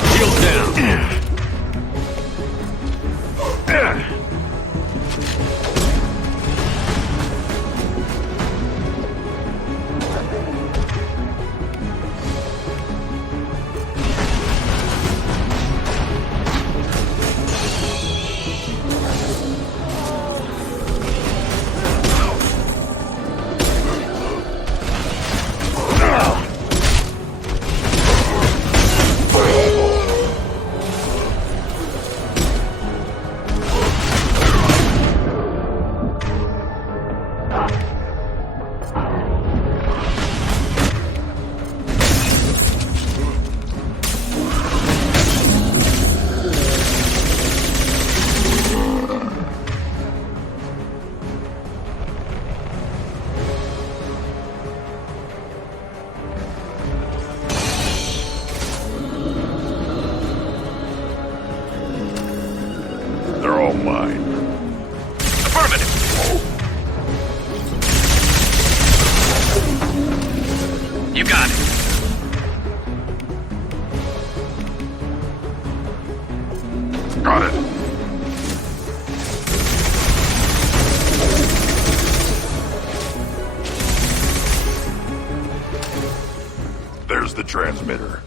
Shield down! mine. Affirmative. You got it. Got it. There's the transmitter.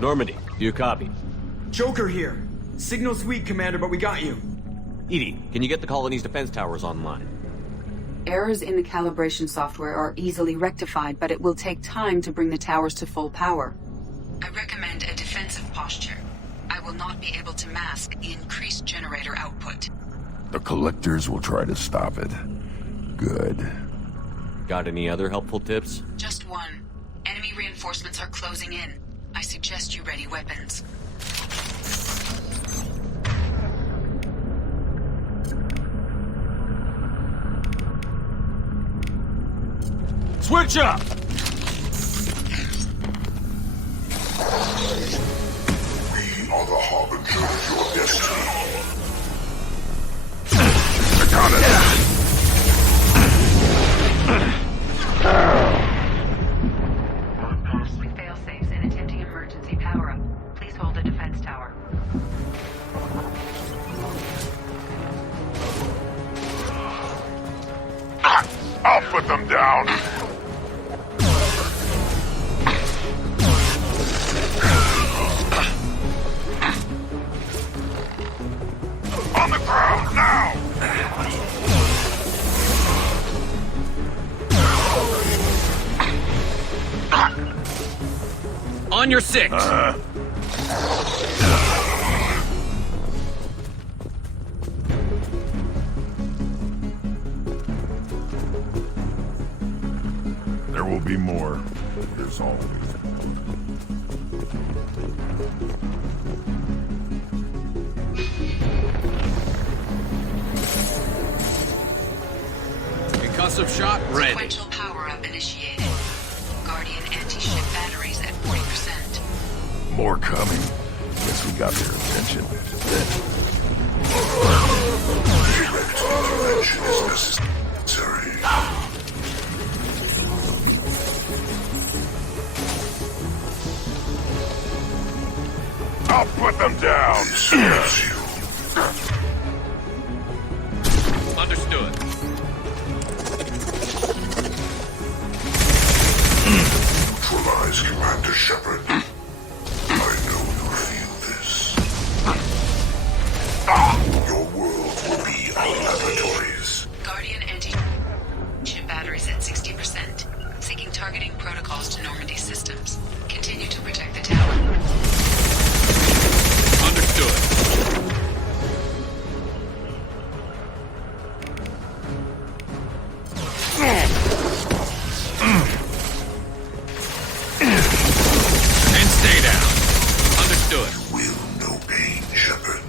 Normandy, do you copy? Joker here. Signal's weak, Commander, but we got you. Edie, can you get the colony's defense towers online? Errors in the calibration software are easily rectified, but it will take time to bring the towers to full power. I recommend a defensive posture. I will not be able to mask the increased generator output. The collectors will try to stop it. Good. Got any other helpful tips? Just one. Enemy reinforcements are closing in. I suggest you ready weapons. Switch up! We are the harbinger of your destiny. I got it! With fail-safes and attempting emergency power-up. Please hold the defense tower. I'll put them down! On the ground, now! On your six! There will be more. There's always. Concussive shot ready. Sequential power-up initiated. Guardian anti-ship batteries at 40%. More coming. Guess we got their attention. Intervention is necessary. I'll put them down! Understood. Neutralize Commander Shepard. I know you feel this. Your world will be our laboratories. Guardian anti-ship batteries at 60%. Seeking targeting protocols to Normandy systems. Continue to protect the tower. Understood. And stay down. Understood. Will no pain, Shepard.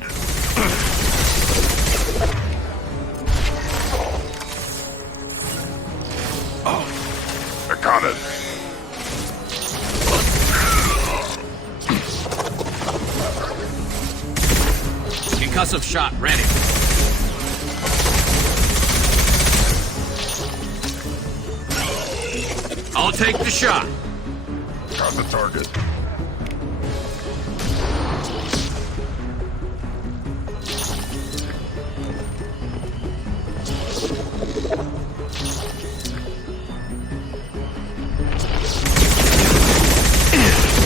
I got it. Concussive shot ready. I'll take the shot. Got the target.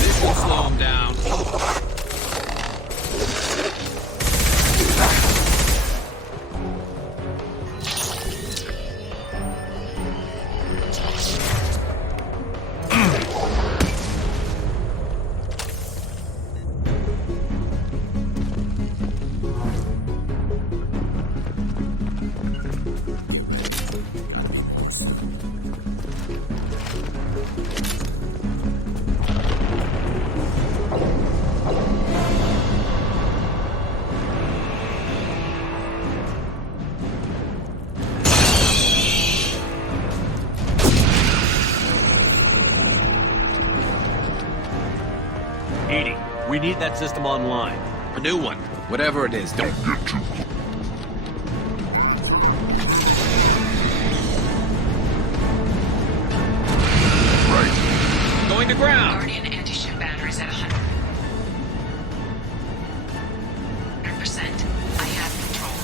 This will slow him down. Edie, we need that system online. A new one. Whatever it is, don't Get too going to ground. Guardian anti-ship batteries at 100%. I have control.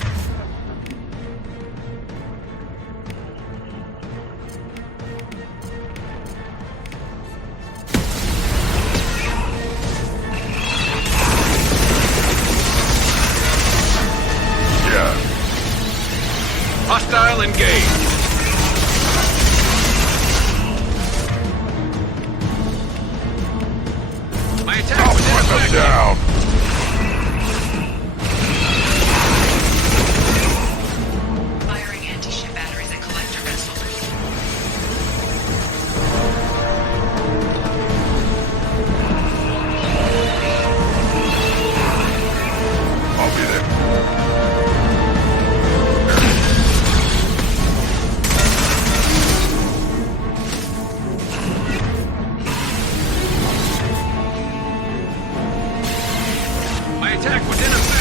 Yeah. Hostile engaged. My attack was ineffective. Down. Firing anti-ship batteries at collector vessel. I'll be there. My attack was ineffective.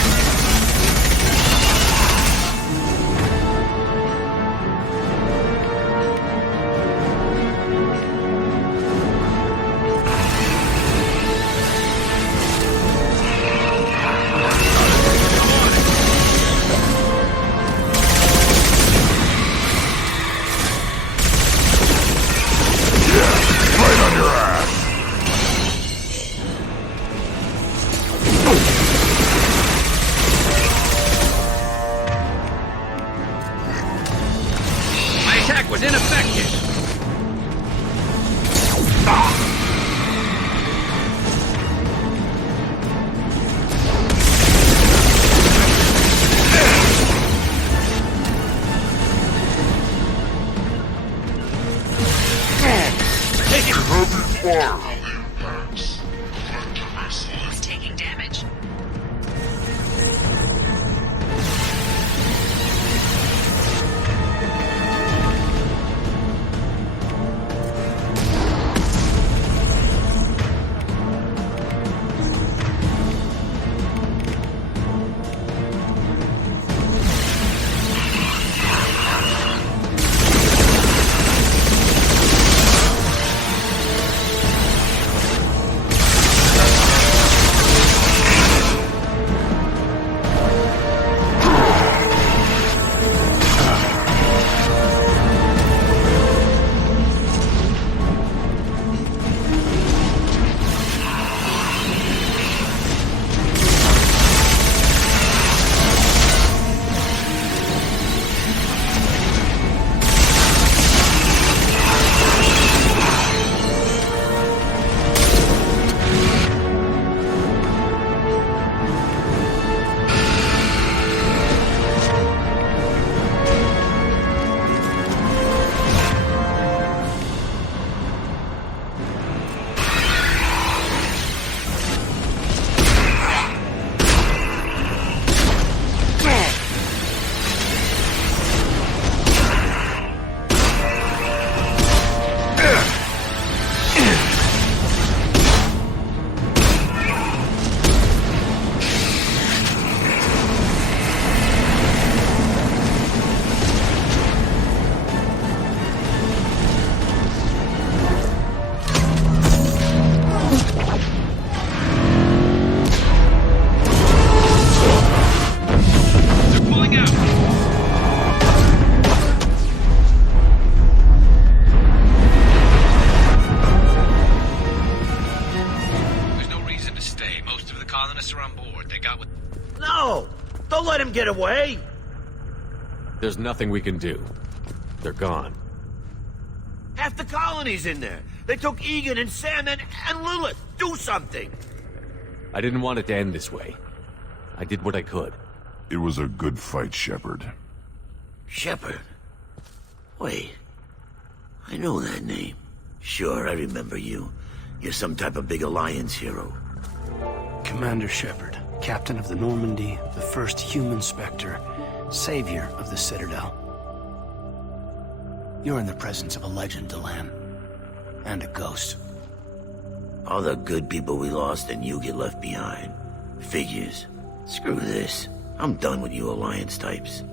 Right on your ass. My attack was ineffective. Who's taking damage? Don't let him get away! There's nothing we can do. They're gone. Half the colony's in there. They took Egan and Sam and Lilith. Do something! I didn't want it to end this way. I did what I could. It was a good fight, Shepard. Shepard? Wait. I know that name. Sure, I remember you. You're some type of big Alliance hero. Commander Shepard, captain of the Normandy, the first human Spectre, savior of the Citadel. You're in the presence of a legend, Delan. And a ghost. All the good people we lost and you get left behind. Figures. Screw this. I'm done with you Alliance types.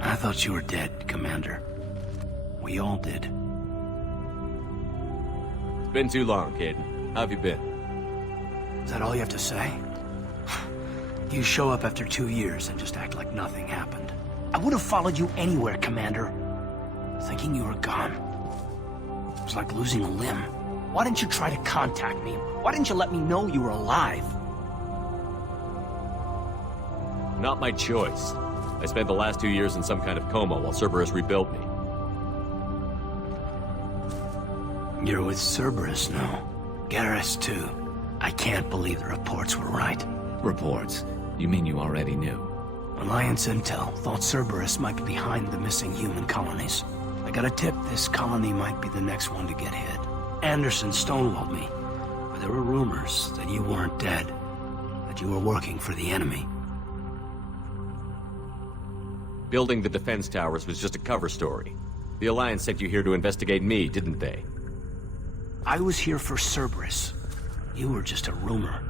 I thought you were dead, Commander. We all did. It's been too long, Caden. How have you been? Is that all you have to say? You show up after 2 years and just act like nothing happened. I would have followed you anywhere, Commander. Thinking you were gone. It was like losing a limb. Why didn't you try to contact me? Why didn't you let me know you were alive? Not my choice. I spent the last 2 years in some kind of coma while Cerberus rebuilt me. You're with Cerberus now. Garrus, too. I can't believe the reports were right. Reports? You mean you already knew? Alliance intel thought Cerberus might be behind the missing human colonies. I got a tip this colony might be the next one to get hit. Anderson stonewalled me. But there were rumors that you weren't dead. That you were working for the enemy. Building the defense towers was just a cover story. The Alliance sent you here to investigate me, didn't they? I was here for Cerberus. You were just a rumor.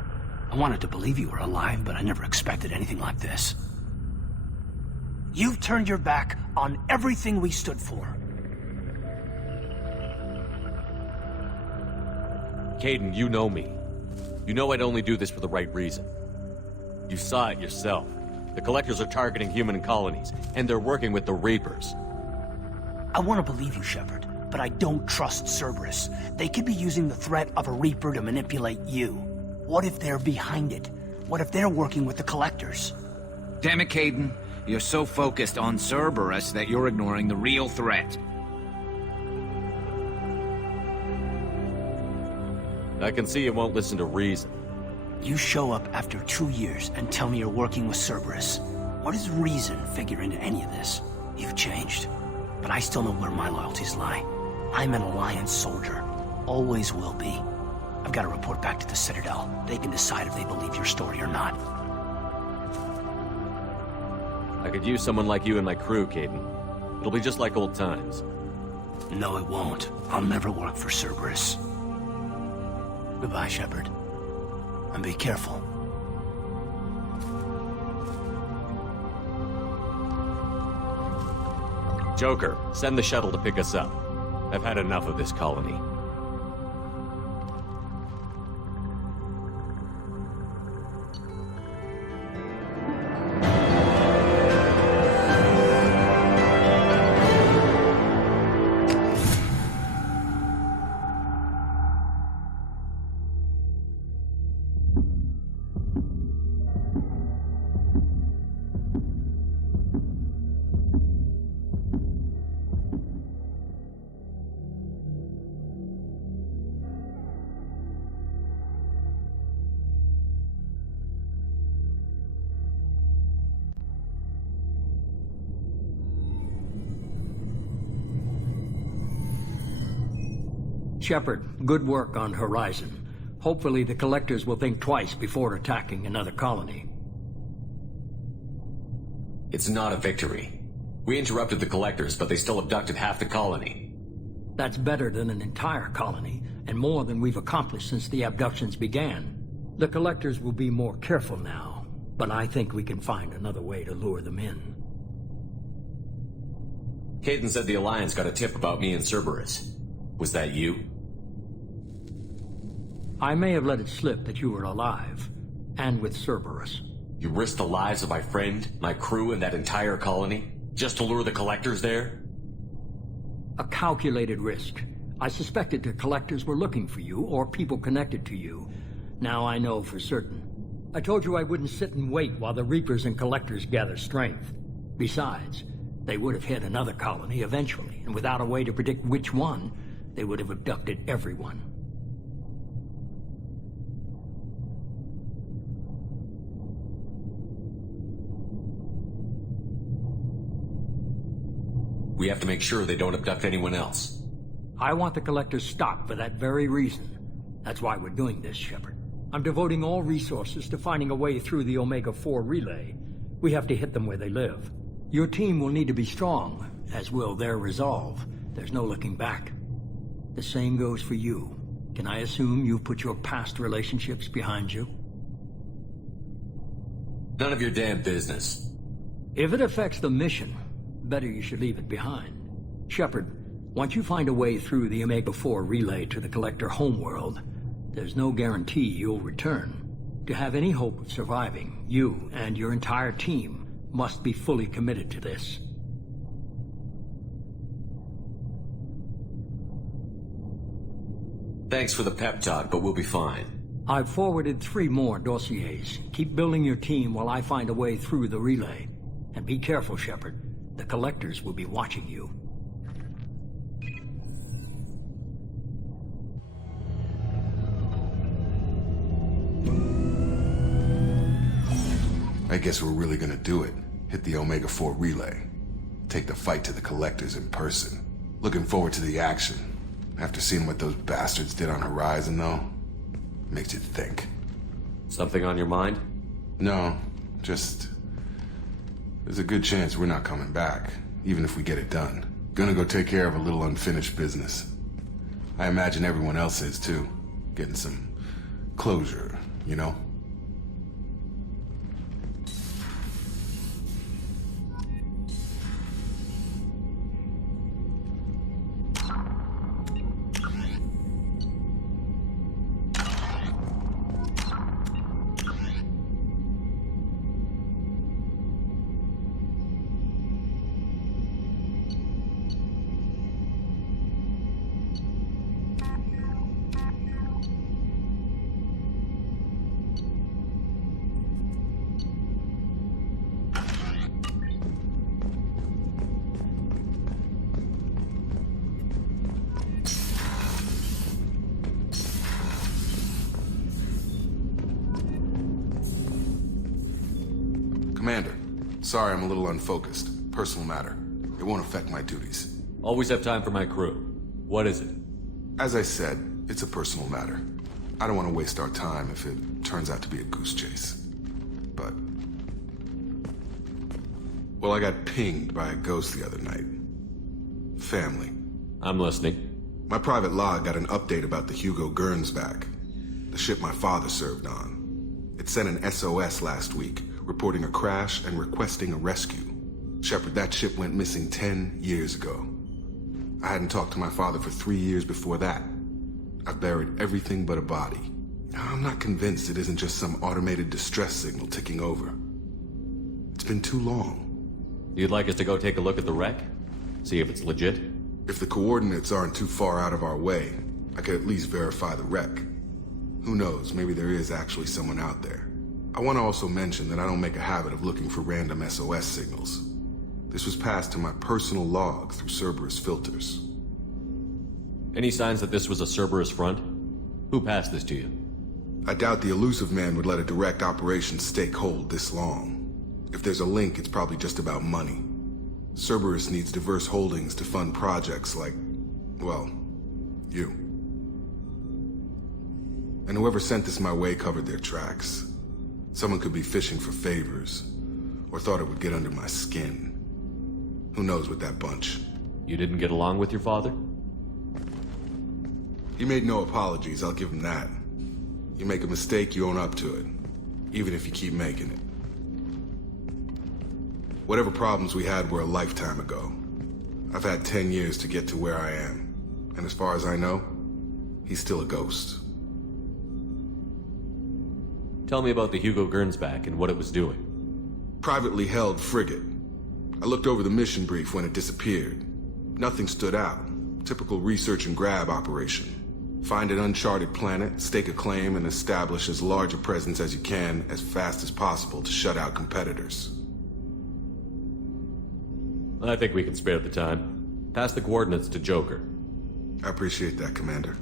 I wanted to believe you were alive, but I never expected anything like this. You've turned your back on everything we stood for. Caden, you know me. You know I'd only do this for the right reason. You saw it yourself. The Collectors are targeting human colonies, and they're working with the Reapers. I want to believe you, Shepard, but I don't trust Cerberus. They could be using the threat of a Reaper to manipulate you. What if they're behind it? What if they're working with the Collectors? Damn it, Caden. You're so focused on Cerberus that you're ignoring the real threat. I can see you won't listen to reason. You show up after 2 years and tell me you're working with Cerberus. What does reason figure into any of this? You've changed. But I still know where my loyalties lie. I'm an Alliance soldier. Always will be. I've got to report back to the Citadel. They can decide if they believe your story or not. I could use someone like you in my crew, Caden. It'll be just like old times. No, it won't. I'll never work for Cerberus. Goodbye, Shepard. And be careful. Joker, send the shuttle to pick us up. I've had enough of this colony. Shepard, good work on Horizon. Hopefully the Collectors will think twice before attacking another colony. It's not a victory. We interrupted the Collectors, but they still abducted half the colony. That's better than an entire colony, and more than we've accomplished since the abductions began. The Collectors will be more careful now, but I think we can find another way to lure them in. Caden said the Alliance got a tip about me and Cerberus. Was that you? I may have let it slip that you were alive, and with Cerberus. You risked the lives of my friend, my crew, and that entire colony? Just to lure the Collectors there? A calculated risk. I suspected the Collectors were looking for you, or people connected to you. Now I know for certain. I told you I wouldn't sit and wait while the Reapers and Collectors gather strength. Besides, they would have hit another colony eventually, and without a way to predict which one, they would have abducted everyone. We have to make sure they don't abduct anyone else. I want the Collectors stopped for that very reason. That's why we're doing this, Shepard. I'm devoting all resources to finding a way through the Omega-4 relay. We have to hit them where they live. Your team will need to be strong, as will their resolve. There's no looking back. The same goes for you. Can I assume you've put your past relationships behind you? None of your damn business. If it affects the mission, better you should leave it behind. Shepard, once you find a way through the Omega-4 relay to the Collector homeworld, there's no guarantee you'll return. To have any hope of surviving, you and your entire team must be fully committed to this. Thanks for the pep talk, but we'll be fine. I've forwarded 3 more dossiers. Keep building your team while I find a way through the relay. And be careful, Shepard. The Collectors will be watching you. I guess we're really gonna do it. Hit the Omega-4 relay. Take the fight to the Collectors in person. Looking forward to the action. After seeing what those bastards did on Horizon, though, makes you think. Something on your mind? No, just... there's a good chance we're not coming back, even if we get it done. Gonna go take care of a little unfinished business. I imagine everyone else is, too. Getting some closure, you know? Commander, sorry I'm a little unfocused. Personal matter. It won't affect my duties. Always have time for my crew. What is it? As I said, it's a personal matter. I don't want to waste our time if it turns out to be a goose chase. But... well, I got pinged by a ghost the other night. Family. I'm listening. My private log got an update about the Hugo Gernsback, the ship my father served on. It sent an SOS last week, reporting a crash and requesting a rescue. Shepard, that ship went missing 10 years ago. I hadn't talked to my father for 3 years before that. I've buried everything but a body. I'm not convinced it isn't just some automated distress signal ticking over. It's been too long. You'd like us to go take a look at the wreck? See if it's legit? If the coordinates aren't too far out of our way, I could at least verify the wreck. Who knows, maybe there is actually someone out there. I want to also mention that I don't make a habit of looking for random SOS signals. This was passed to my personal log through Cerberus filters. Any signs that this was a Cerberus front? Who passed this to you? I doubt the elusive man would let a direct operations stake hold this long. If there's a link, it's probably just about money. Cerberus needs diverse holdings to fund projects like, well, you. And whoever sent this my way covered their tracks. Someone could be fishing for favors, or thought it would get under my skin. Who knows with that bunch? You didn't get along with your father? He made no apologies, I'll give him that. You make a mistake, you own up to it, even if you keep making it. Whatever problems we had were a lifetime ago. I've had 10 years to get to where I am, and as far as I know, he's still a ghost. Tell me about the Hugo Gernsback and what it was doing. Privately held frigate. I looked over the mission brief when it disappeared. Nothing stood out. Typical research and grab operation. Find an uncharted planet, stake a claim, and establish as large a presence as you can as fast as possible to shut out competitors. I think we can spare the time. Pass the coordinates to Joker. I appreciate that, Commander.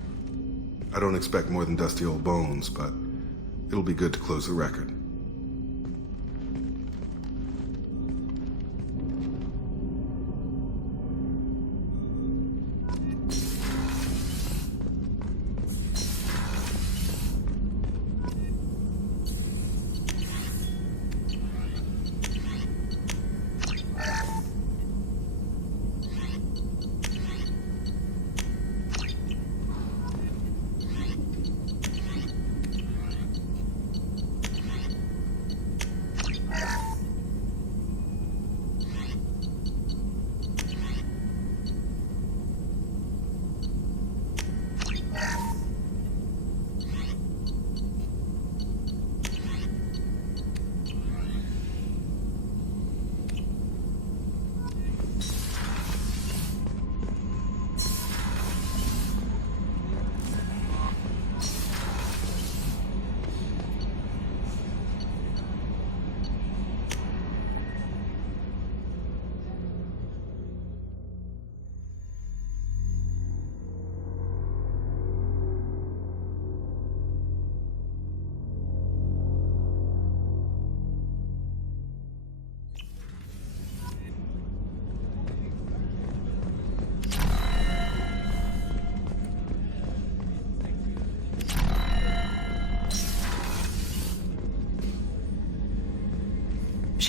I don't expect more than dusty old bones, but it'll be good to close the record.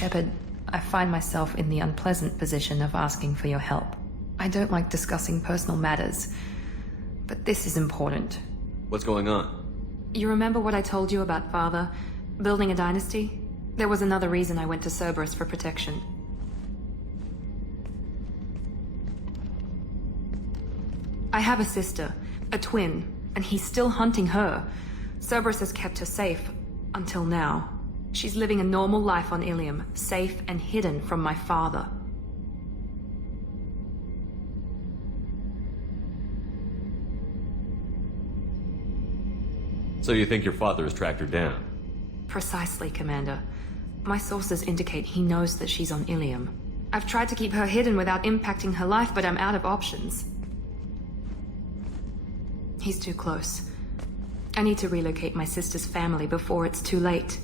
Shepard, I find myself in the unpleasant position of asking for your help. I don't like discussing personal matters, but this is important. What's going on? You remember what I told you about Father? Building a dynasty? There was another reason I went to Cerberus for protection. I have a sister, a twin, and he's still hunting her. Cerberus has kept her safe, until now. She's living a normal life on Ilium, safe and hidden from my father. So you think your father has tracked her down? Precisely, Commander. My sources indicate he knows that she's on Ilium. I've tried to keep her hidden without impacting her life, but I'm out of options. He's too close. I need to relocate my sister's family before it's too late.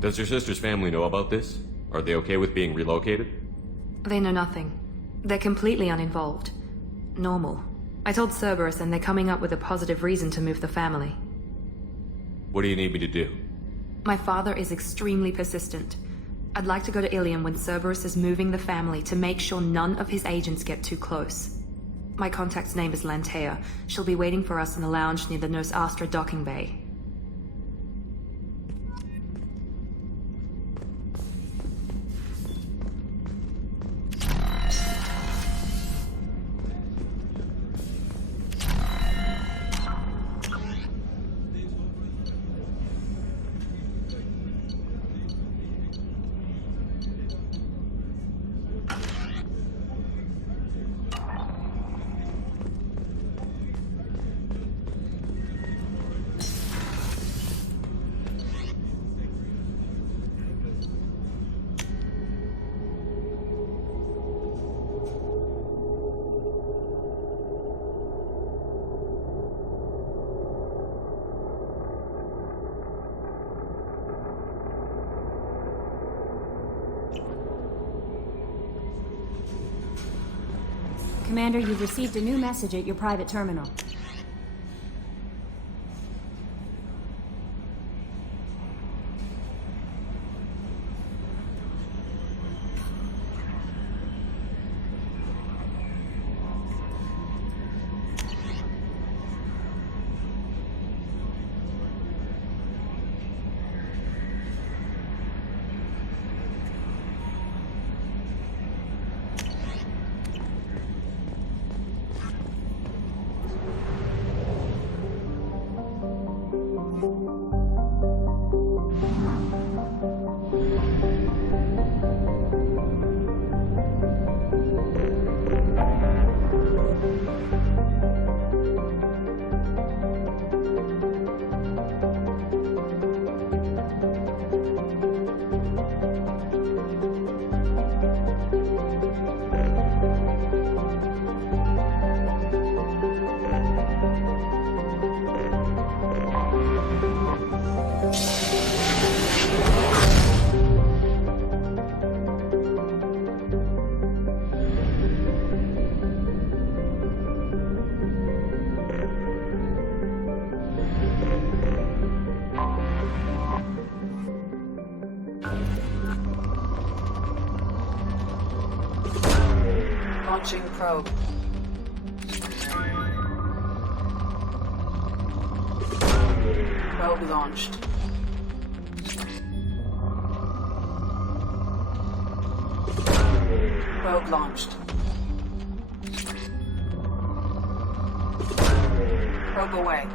Does your sister's family know about this? Are they okay with being relocated? They know nothing. They're completely uninvolved. Normal. I told Cerberus and they're coming up with a positive reason to move the family. What do you need me to do? My father is extremely persistent. I'd like to go to Ilium when Cerberus is moving the family to make sure none of his agents get too close. My contact's name is Lantea. She'll be waiting for us in the lounge near the Nos Astra docking bay. Commander, you've received a new message at your private terminal. Launching probe. Probe launched. Probe launched. Probe away.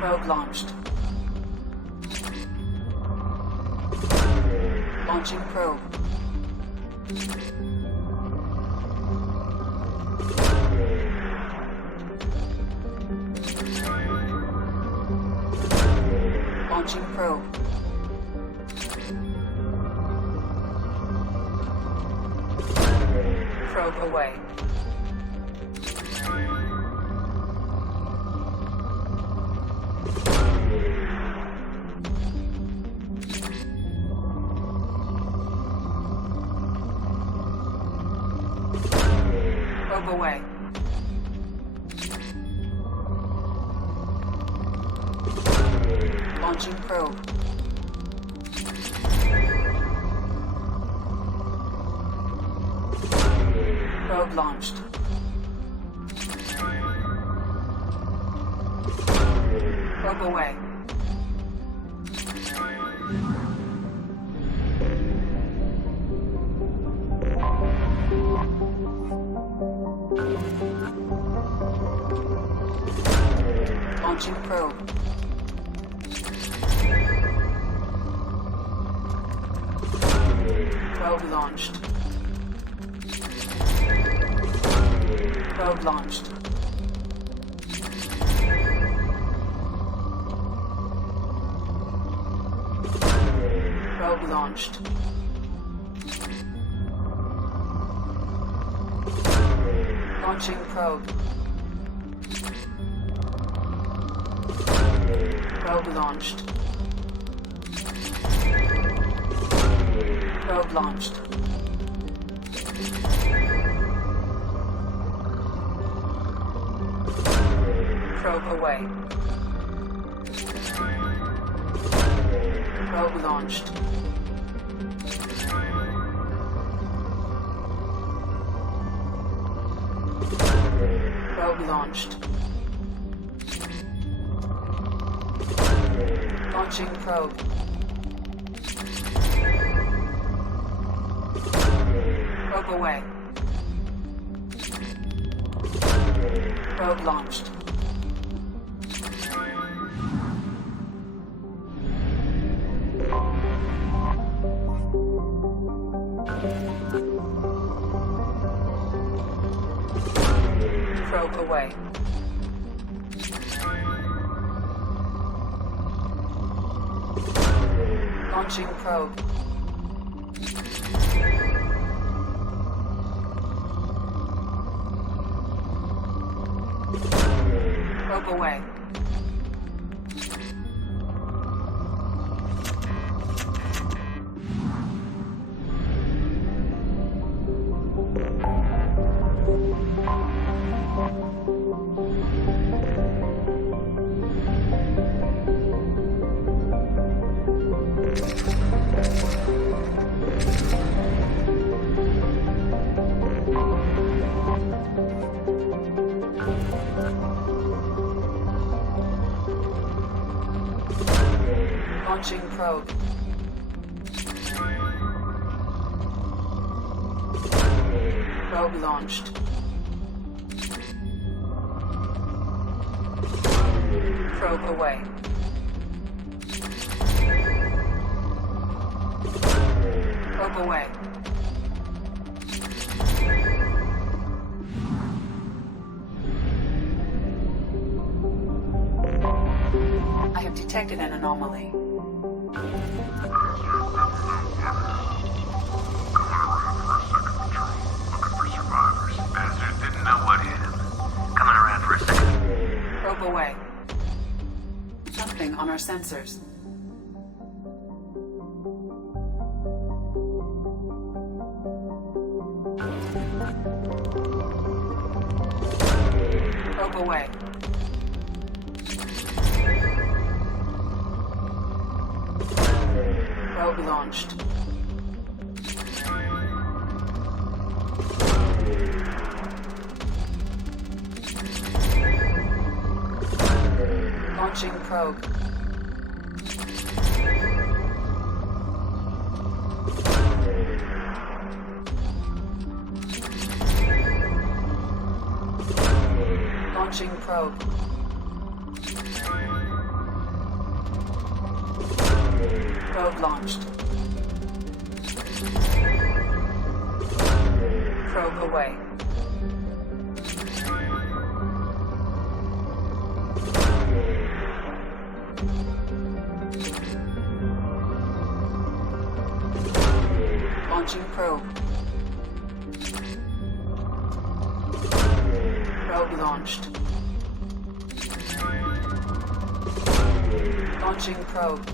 Probe launched. Launching probe. Launching probe. Probe away. Probe away. Launching probe. Probe launched. Probe away. Launching probe. Probe launched. Probe launched. Probe launched. Launching probe. Probe launched. Probe launched. Probe away. Probe launched. Probe launched. Launching probe. Probe away. Probe launched. Probe away. Launching probe. Probe away. Probe launched. Probe away. Probe away. I have detected an anomaly. Bastards didn't know what hit him. Coming around for a second. Probe away. Something on our sensors. Probe away. Probe launched. Launching probe. Launching probe. Probe launched. Probe away. Launching probe. Probe launched. Launching probe.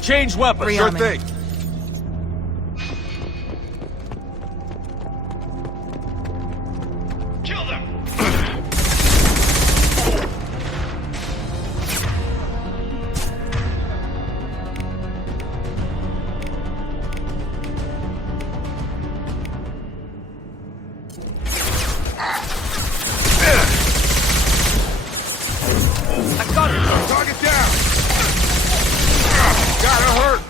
Change weapons, sure thing. Kill them! I got it! Target down! Gotta hurt!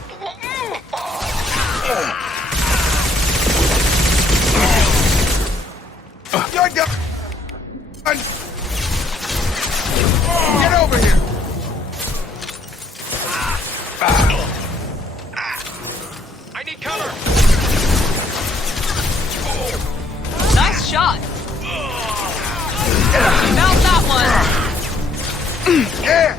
Your gun! Get over here! I need cover! Nice shot! Found that one! Yeah!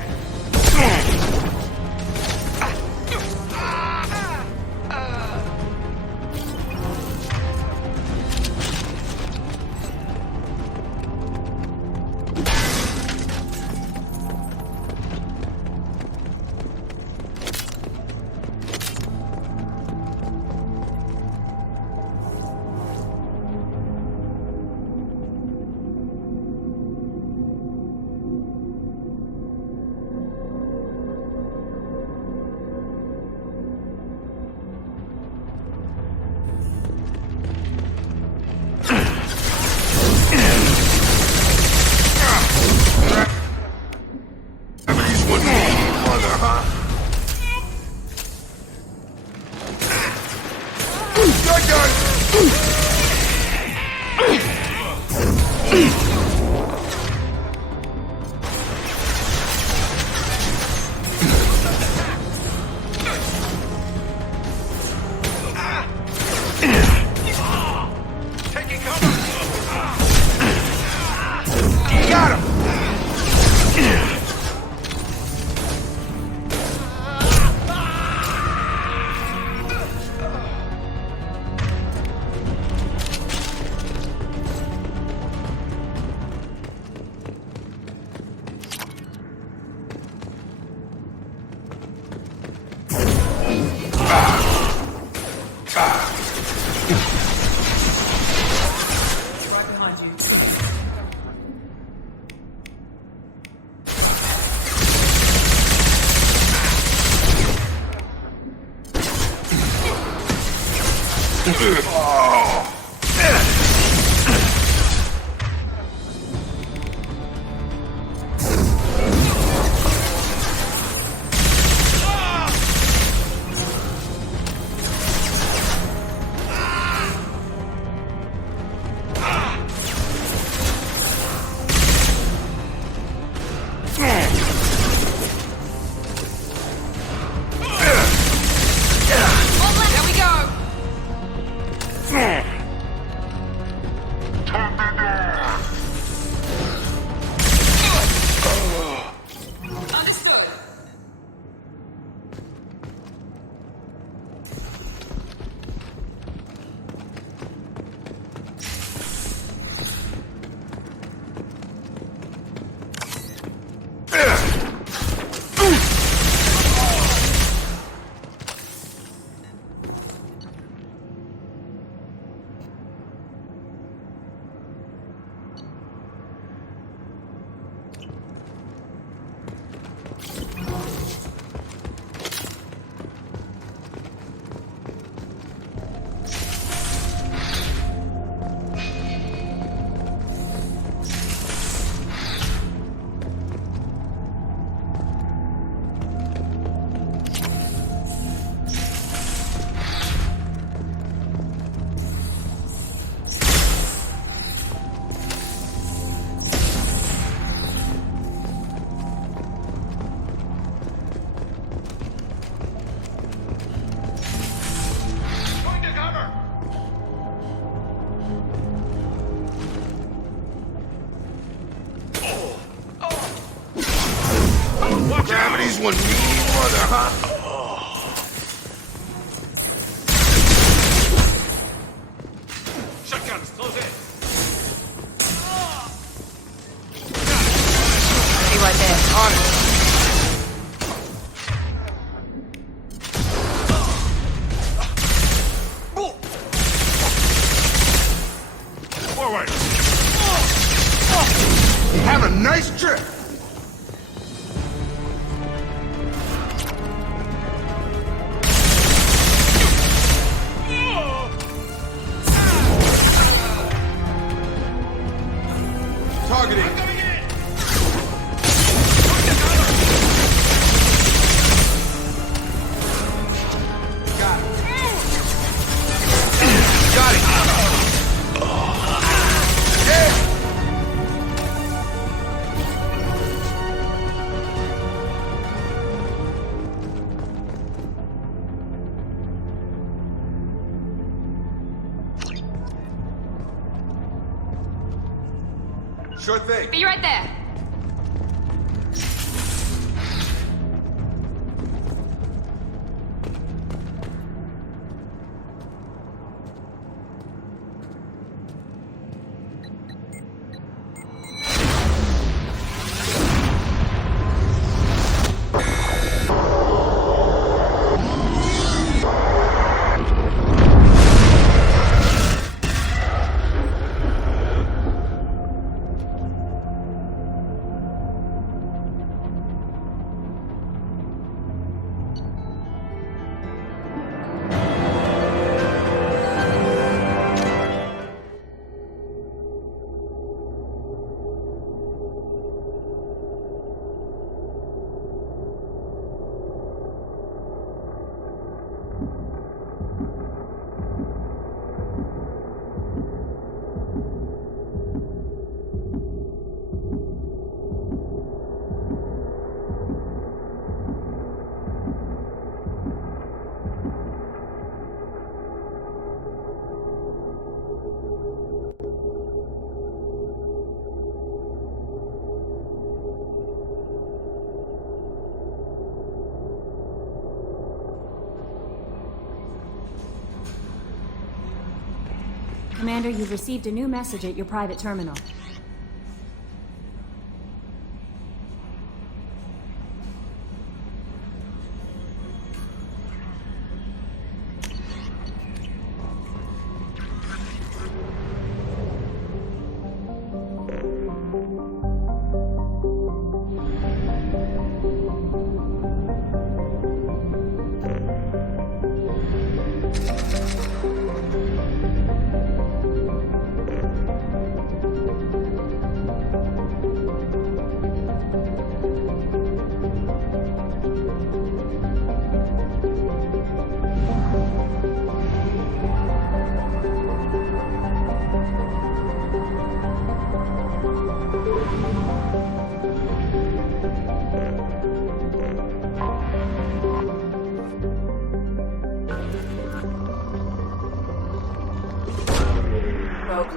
Gravity's one mean mother, huh? Shotguns, close in. Be right there. On it. Forward. Have a nice trip. Targeting. Got it. Yeah. Sure thing. Be right there. Commander, you've received a new message at your private terminal.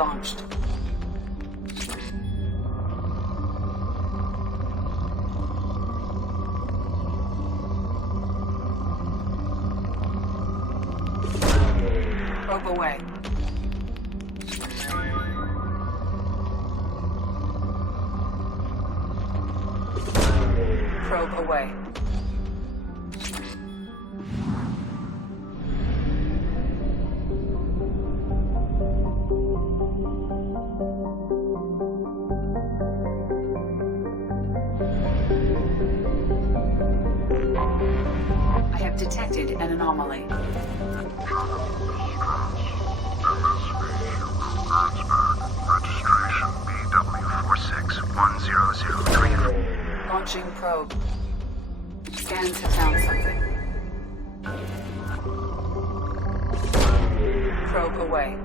launched. Probe away. Probe away. I have detected an anomaly. Registration BW461003. Launching probe. Scans have found something. Probe away.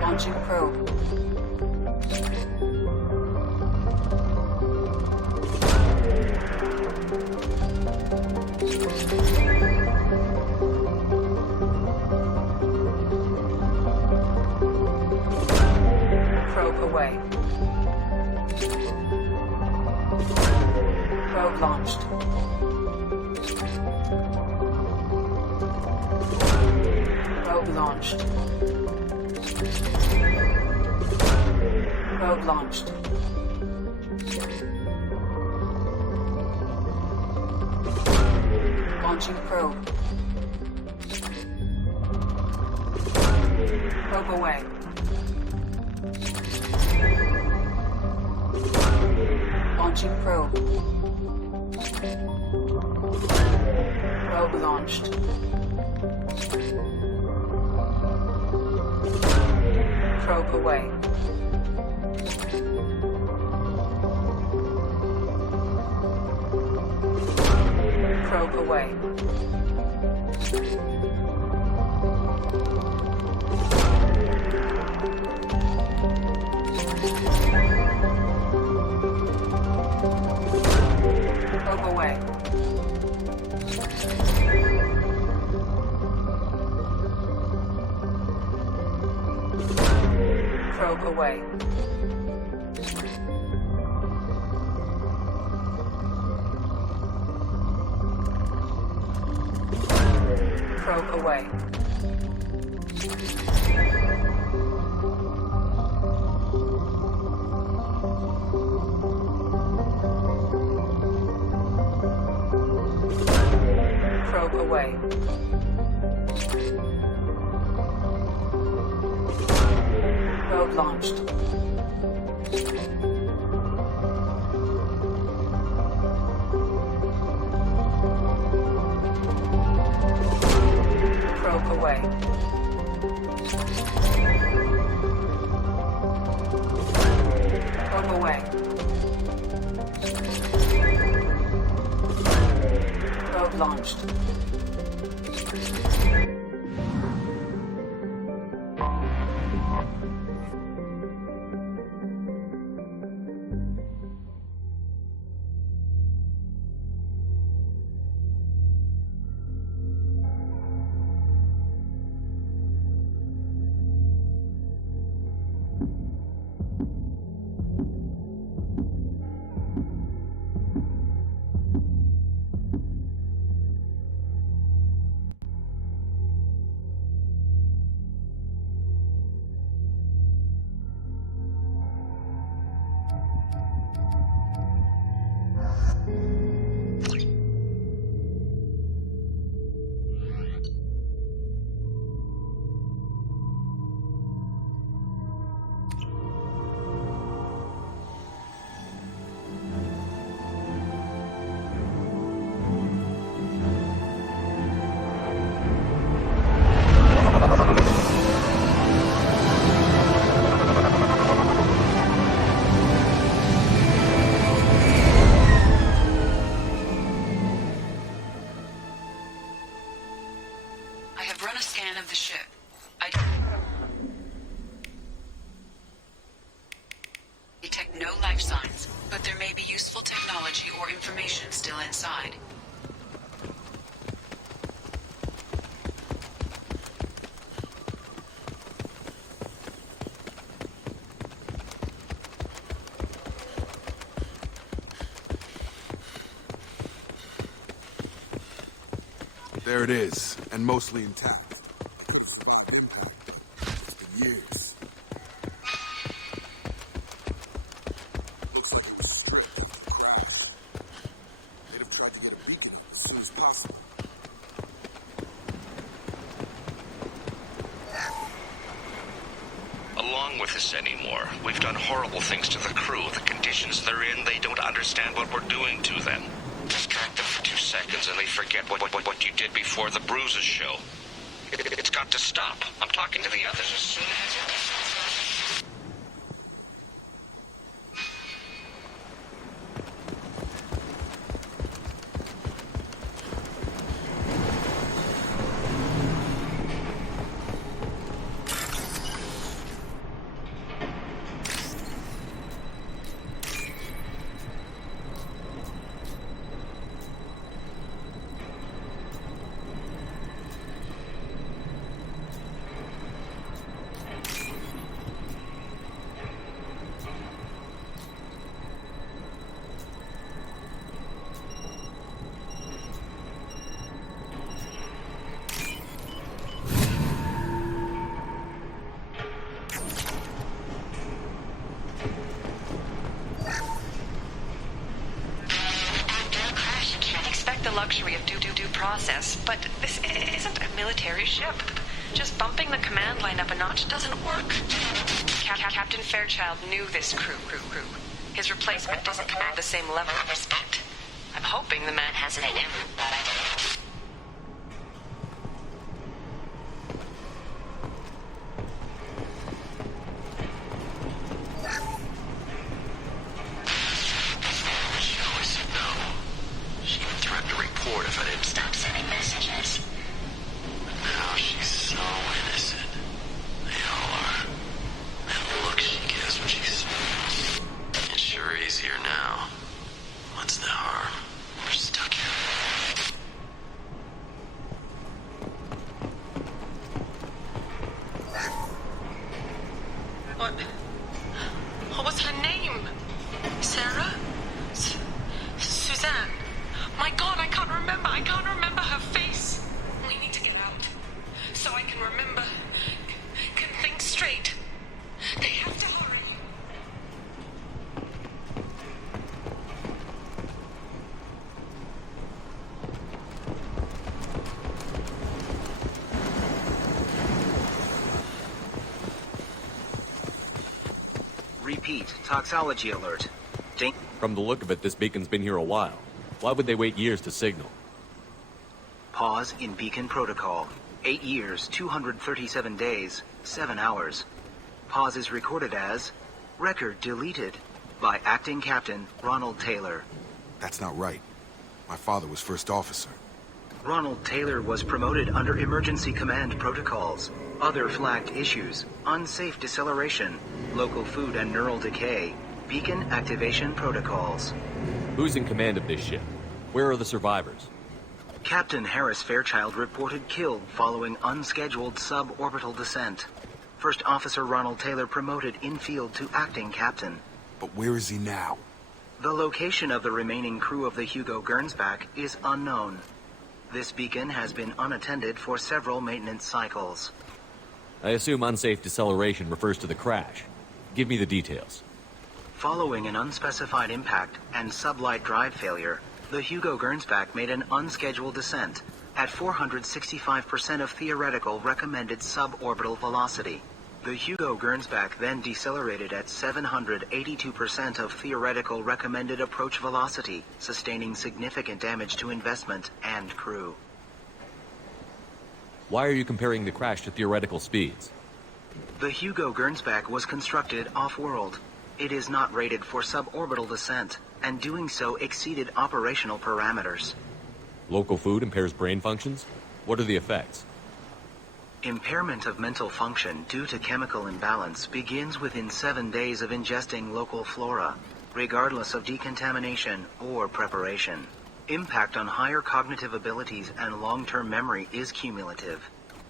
Launching probe. Probe away. Probe launched. Probe launched. Probe launched. Launching probe. Probe away. Launching probe. Probe launched. Probe away. Probe away. Probe away. Probe away. Probe away. Probe away. Probe launched. Probe away. Probe away. Probe launched. Or information still inside. There it is, and mostly intact. Impact. It's been years. Looks like it was stripped of the crash. They'd have tried to get a beacon up as soon as possible. Along with this anymore. We've done horrible things to the crew. The conditions they're in, they don't understand what we're doing to them. Distract them for 2 seconds and they forget what you did before the bruises show. It's got to stop. I'm talking to the others as soon as... luxury of due process, but this isn't a military ship. Just bumping the command line up a notch doesn't work. Captain Fairchild knew this crew. His replacement doesn't command the same level of respect. I'm hoping the man has it in him. What's her name? Sarah? Suzanne? My God, I can't remember her face. We need to get out. So I can remember. Can think straight. They have to hurry. Repeat, toxology alert. From the look of it, this beacon's been here a while. Why would they wait years to signal? Pause in beacon protocol. 8 years, 237 days, 7 hours. Pause is recorded as record deleted by Acting Captain Ronald Taylor. That's not right. My father was first officer. Ronald Taylor was promoted under emergency command protocols. Other flagged issues: unsafe deceleration, local food and neural decay, beacon activation protocols. Who's in command of this ship? Where are the survivors? Captain Harris Fairchild reported killed following unscheduled suborbital descent. First Officer Ronald Taylor promoted in-field to acting captain. But where is he now? The location of the remaining crew of the Hugo Gernsback is unknown. This beacon has been unattended for several maintenance cycles. I assume unsafe deceleration refers to the crash. Give me the details. Following an unspecified impact and sublight drive failure, the Hugo Gernsback made an unscheduled descent at 465% of theoretical recommended suborbital velocity. The Hugo Gernsback then decelerated at 782% of theoretical recommended approach velocity, sustaining significant damage to investment and crew. Why are you comparing the crash to theoretical speeds? The Hugo Gernsback was constructed off-world. It is not rated for suborbital descent, and doing so exceeded operational parameters. Local food impairs brain functions? What are the effects? Impairment of mental function due to chemical imbalance begins within 7 days of ingesting local flora, regardless of decontamination or preparation. Impact on higher cognitive abilities and long-term memory is cumulative,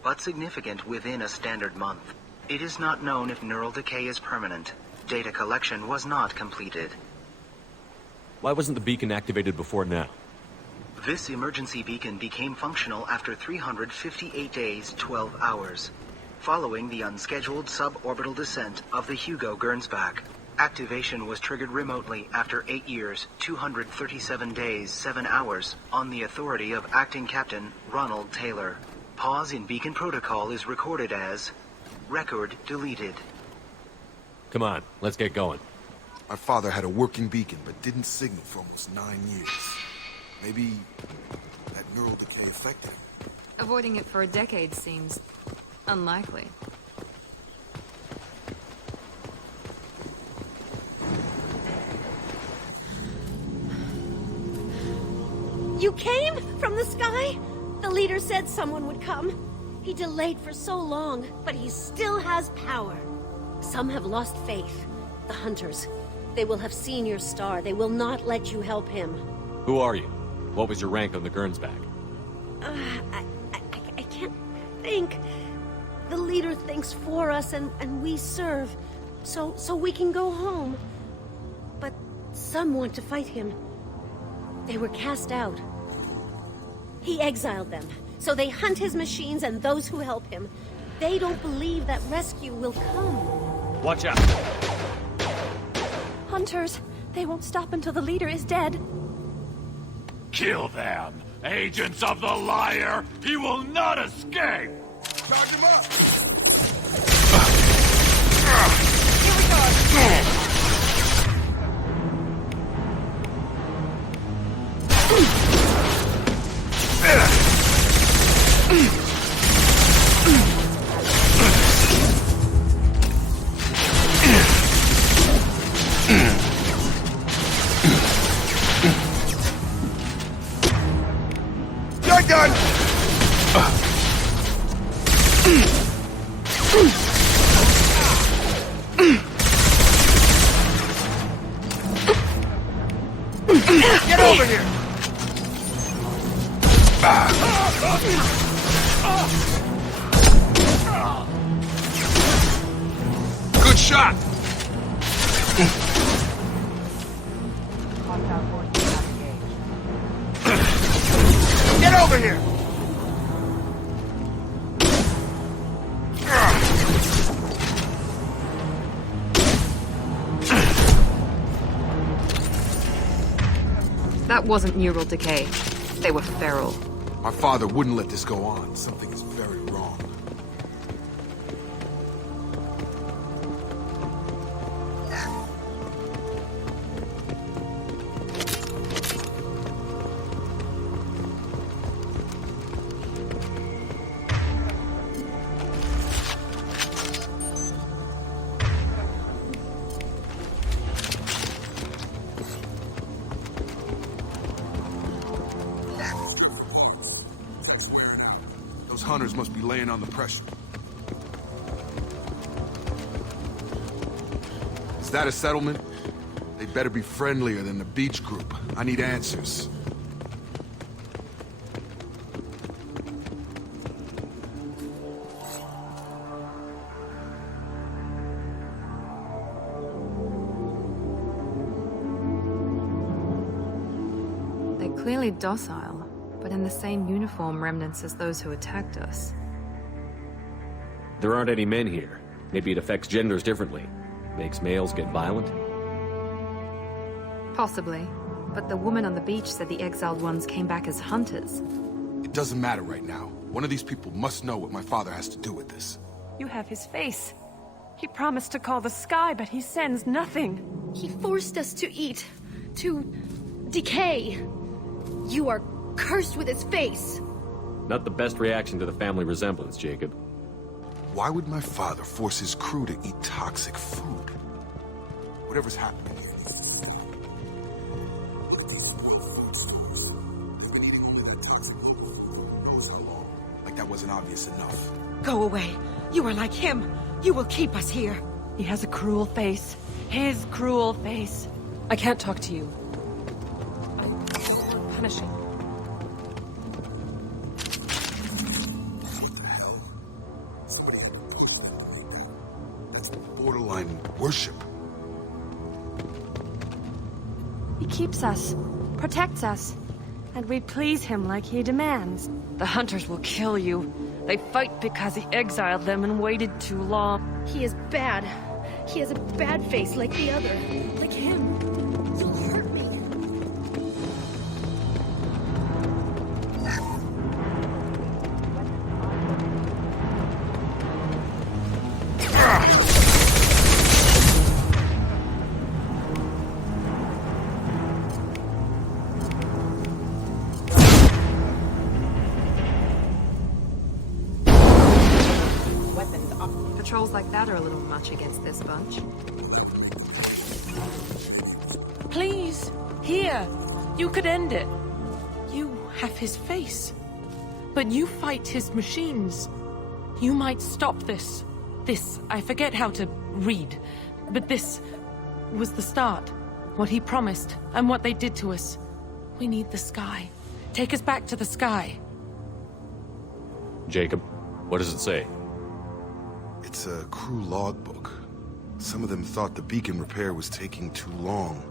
but significant within a standard month. It is not known if neural decay is permanent. Data collection was not completed. Why wasn't the beacon activated before now? This emergency beacon became functional after 358 days, 12 hours, following the unscheduled suborbital descent of the Hugo Gernsback. Activation was triggered remotely after 8 years, 237 days, 7 hours, on the authority of Acting Captain Ronald Taylor. Pause in beacon protocol is recorded as record deleted. Come on, let's get going. My father had a working beacon, but didn't signal for almost 9 years. Maybe that neural decay affected him. Avoiding it for a decade seems unlikely. You came from the sky? The leader said someone would come. He delayed for so long, but he still has power. Some have lost faith. The hunters. They will have seen your star. They will not let you help him. Who are you? What was your rank on the Gernsback? I can't think. The leader thinks for us and we serve. So we can go home. But some want to fight him. They were cast out. He exiled them. So they hunt his machines and those who help him. They don't believe that rescue will come. Watch out! Hunters, they won't stop until the leader is dead. Kill them! Agents of the liar! He will not escape! Charge him up! You're done! Get over here! Good shot! Get over here! That wasn't neural decay. They were feral. My father wouldn't let this go on. Something is very wrong. Hunters must be laying on the pressure. Is that a settlement? They better be friendlier than the beach group. I need answers. They're clearly docile, but in the same uniform remnants as those who attacked us. There aren't any men here. Maybe it affects genders differently. Makes males get violent? Possibly. But the woman on the beach said the exiled ones came back as hunters. It doesn't matter right now. One of these people must know what my father has to do with this. You have his face. He promised to call the sky, but he sends nothing. He forced us to eat. To decay. You are cursed with his face. Not the best reaction to the family resemblance, Jacob. Why would my father force his crew to eat toxic food? Whatever's happening here. Look at these food stores. They've been eating only that toxic milk for who knows how long. Like that wasn't obvious enough. Go away. You are like him. You will keep us here. He has a cruel face. His cruel face. I can't talk to you. I'm punishing. Borderline worship. He keeps us, protects us. and we please him like he demands. The hunters will kill you. They fight because he exiled them and waited too long. He is bad. He has a bad face like the other. Like him. You'll hurt me. Patrols like that are a little much against this bunch. Please, here. You could end it. You have his face. But you fight his machines. You might stop this. This, I forget how to read. But this was the start. What he promised, and what they did to us. We need the sky. Take us back to the sky. Jacob, what does it say? It's a crew logbook. Some of them thought the beacon repair was taking too long.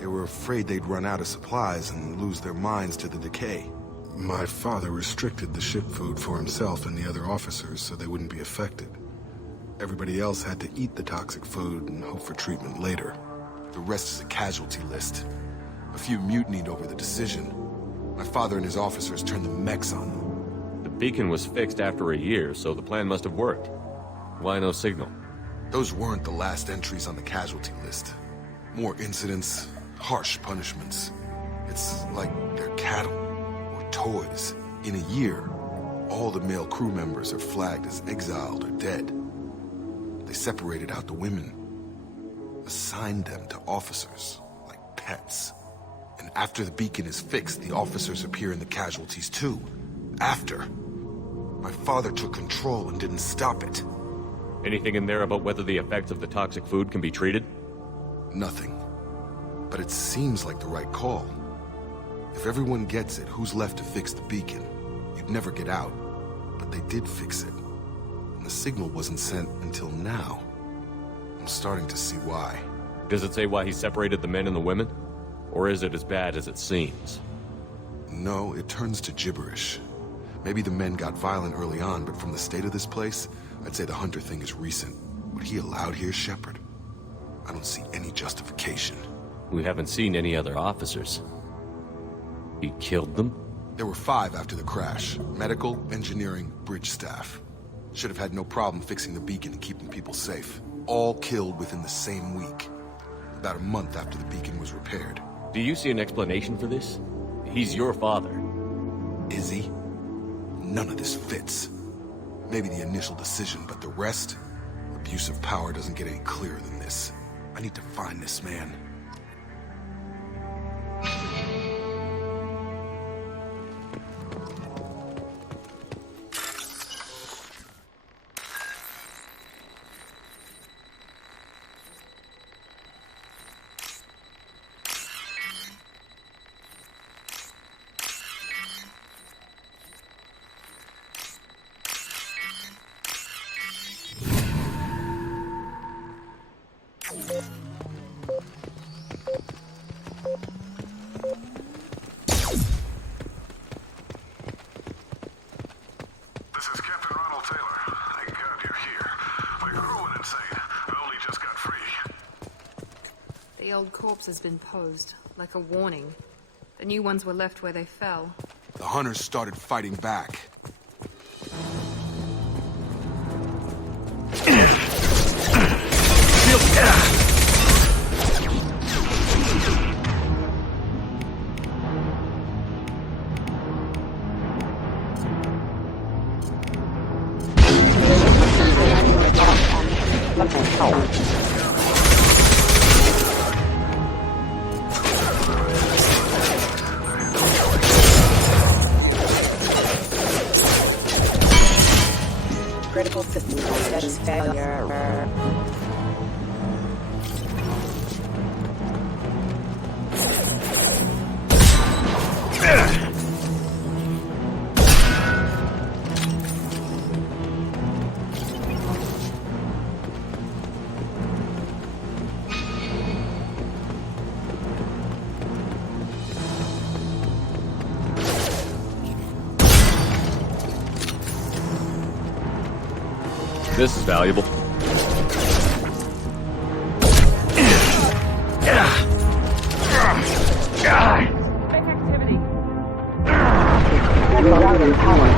They were afraid they'd run out of supplies and lose their minds to the decay. My father restricted the ship food for himself and the other officers so they wouldn't be affected. Everybody else had to eat the toxic food and hope for treatment later. The rest is a casualty list. A few mutinied over the decision. My father and his officers turned the mechs on them. The beacon was fixed after a year, so the plan must have worked. Why no signal? Those weren't the last entries on the casualty list. More incidents, harsh punishments. It's like they're cattle or toys. In a year, all the male crew members are flagged as exiled or dead. They separated out the women, assigned them to officers like pets. And after the beacon is fixed, the officers appear in the casualties too. After. My father took control and didn't stop it. Anything in there about whether the effects of the toxic food can be treated? Nothing. But it seems like the right call. If everyone gets it, who's left to fix the beacon? You'd never get out. But they did fix it. And the signal wasn't sent until now. I'm starting to see why. Does it say why he separated the men and the women? Or is it as bad as it seems? No, it turns to gibberish. Maybe the men got violent early on, but from the state of this place, I'd say the Hunter thing is recent. What he allowed here, Shepard? I don't see any justification. We haven't seen any other officers. He killed them? There were 5 after the crash. Medical, engineering, bridge staff. Should have had no problem fixing the beacon and keeping people safe. All killed within the same week. About a month after the beacon was repaired. Do you see an explanation for this? He's your father. Is he? None of this fits. Maybe the initial decision, but the rest? Abuse of power doesn't get any clearer than this. I need to find this man. The old corpse has been posed, like a warning. The new ones were left where they fell. The hunters started fighting back. Critical system status failure. This is valuable. Activity. Rerouting power.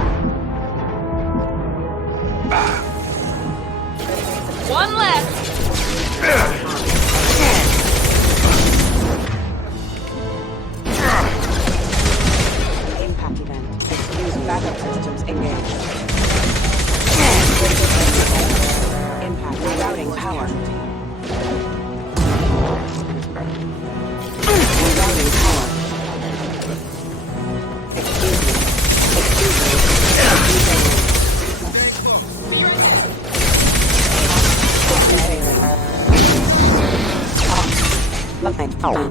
One left. Impact event. Excuse backup systems engaged. Impact rerouting power. Rerouting power. Excuse me. Excuse me. Oh.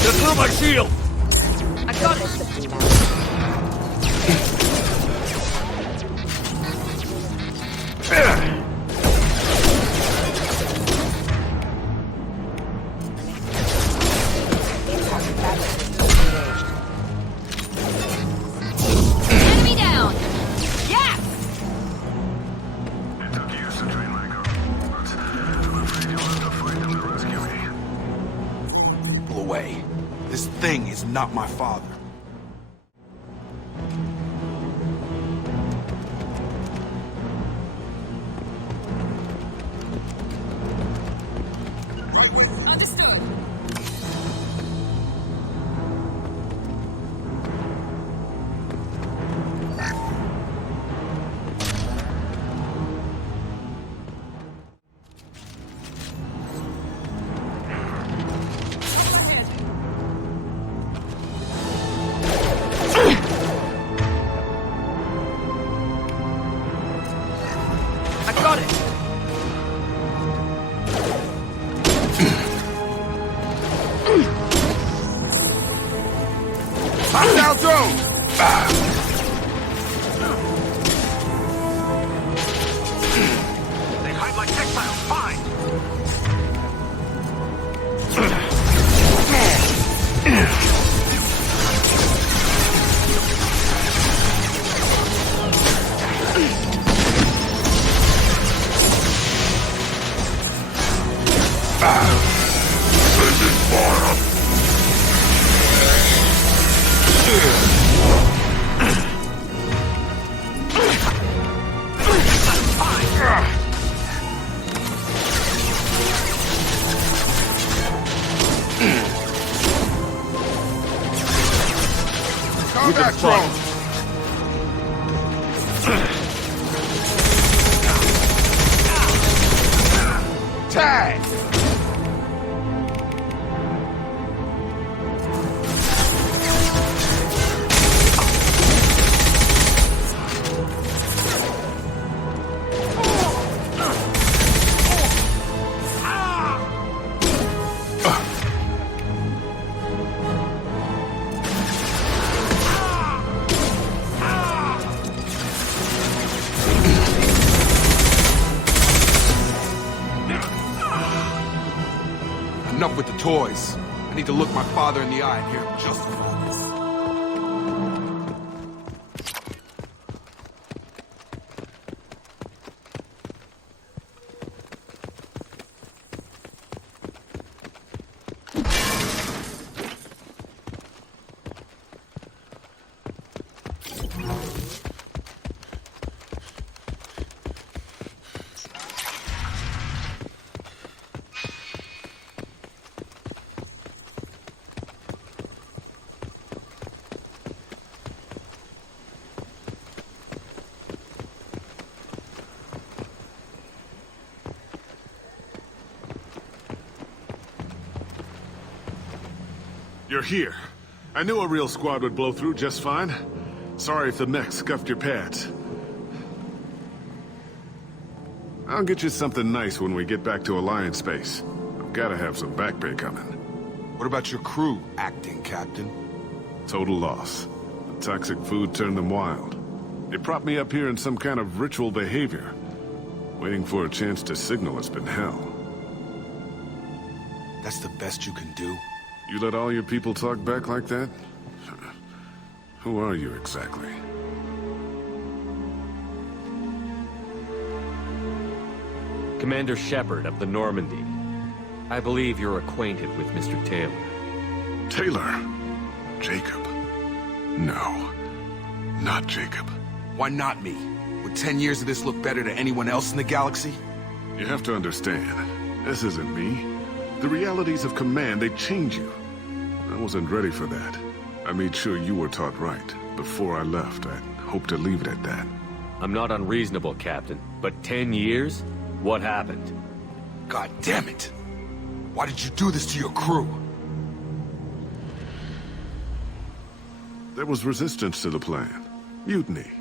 Just through my shield! I got it. Enemy down. Yes. It took years to train my girl, but I'm afraid you'll have to fight them to rescue me. Pull away. This thing is not my father. Understood. I got it. Hostile drone! They hide like textiles. Fine. This is far up. Combat drone! Tag! Enough with the toys. I need to look my father in the eye and hear him justify this. you're here. I knew a real squad would blow through just fine. Sorry if the mech scuffed your pads. I'll get you something nice when we get back to Alliance space. I've gotta have some back pay coming. What about your crew, acting captain? Total loss. The toxic food turned them wild. They propped me up here in some kind of ritual behavior. Waiting for a chance to signal has been hell. That's the best you can do? You let all your people talk back like that? Who are you exactly? Commander Shepard of the Normandy. I believe you're acquainted with Mr. Taylor. Taylor? Jacob? No. Not Jacob. Why not me? Would 10 years of this look better to anyone else in the galaxy? You have to understand, this isn't me. The realities of command, they change you. I wasn't ready for that. I made sure you were taught right. Before I left, I hoped to leave it at that. I'm not unreasonable, Captain, but 10 years? What happened? God damn it! Why did you do this to your crew? There was resistance to the plan. Mutiny.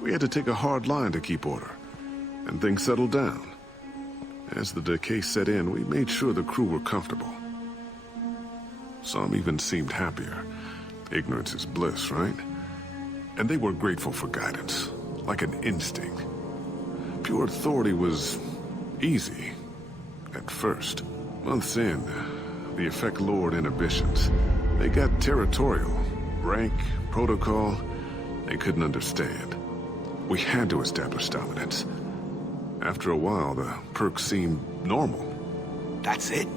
We had to take a hard line to keep order. And things settled down. As the decay set in, we made sure the crew were comfortable. Some even seemed happier. Ignorance is bliss, right? And they were grateful for guidance, like an instinct. Pure authority was easy, at first. Months in, the effect lowered inhibitions. They got territorial. Rank, protocol, they couldn't understand. We had to establish dominance. After a while, the perks seemed normal. That's it?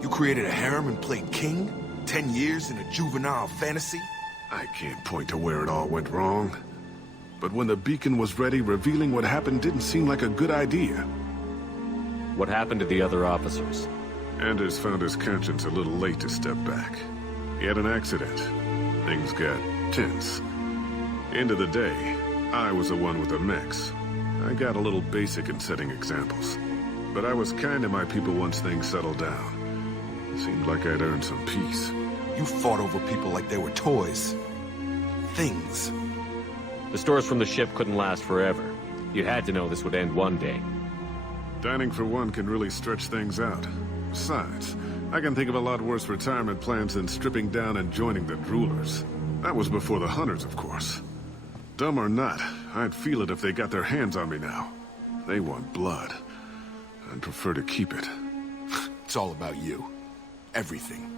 You created a harem and played king? 10 years in a juvenile fantasy? I can't point to where it all went wrong. But when the beacon was ready, revealing what happened didn't seem like a good idea. What happened to the other officers? Anders found his conscience a little late to step back. He had an accident. Things got tense. End of the day, I was the one with the mix. I got a little basic in setting examples. But I was kind to my people once things settled down. Seemed like I'd earned some peace. You fought over people like they were toys. Things. The stores from the ship couldn't last forever. You had to know this would end one day. Dining for one can really stretch things out. Besides, I can think of a lot worse retirement plans than stripping down and joining the droolers. That was before the hunters, of course. Dumb or not, I'd feel it if they got their hands on me now. They want blood. I'd prefer to keep it. It's all about you. Everything.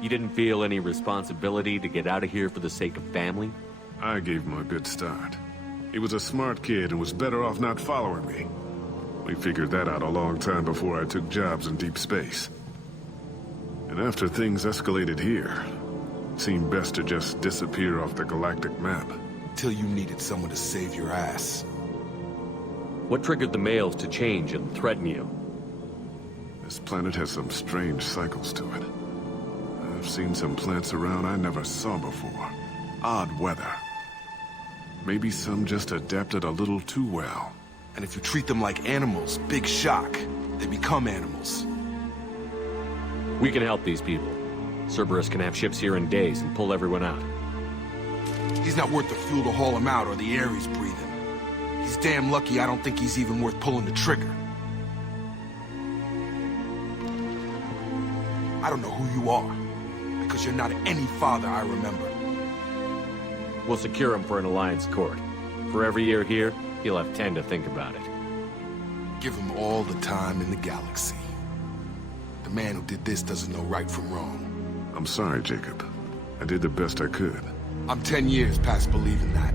You didn't feel any responsibility to get out of here for the sake of family? I gave him a good start. He was a smart kid and was better off not following me. We figured that out a long time before I took jobs in deep space. And after things escalated here, it seemed best to just disappear off the galactic map. Till you needed someone to save your ass. What triggered the males to change and threaten you? This planet has some strange cycles to it. I've seen some plants around I never saw before. Odd weather. Maybe some just adapted a little too well. And if you treat them like animals, big shock. They become animals. We can help these people. Cerberus can have ships here in days and pull everyone out. He's not worth the fuel to haul him out or the air he's breathing. He's damn lucky I don't think he's even worth pulling the trigger. I don't know who you are, because you're not any father I remember. We'll secure him for an Alliance court. For every year here, he'll have 10 to think about it. Give him all the time in the galaxy. The man who did this doesn't know right from wrong. I'm sorry, Jacob. I did the best I could. I'm 10 years past believing that.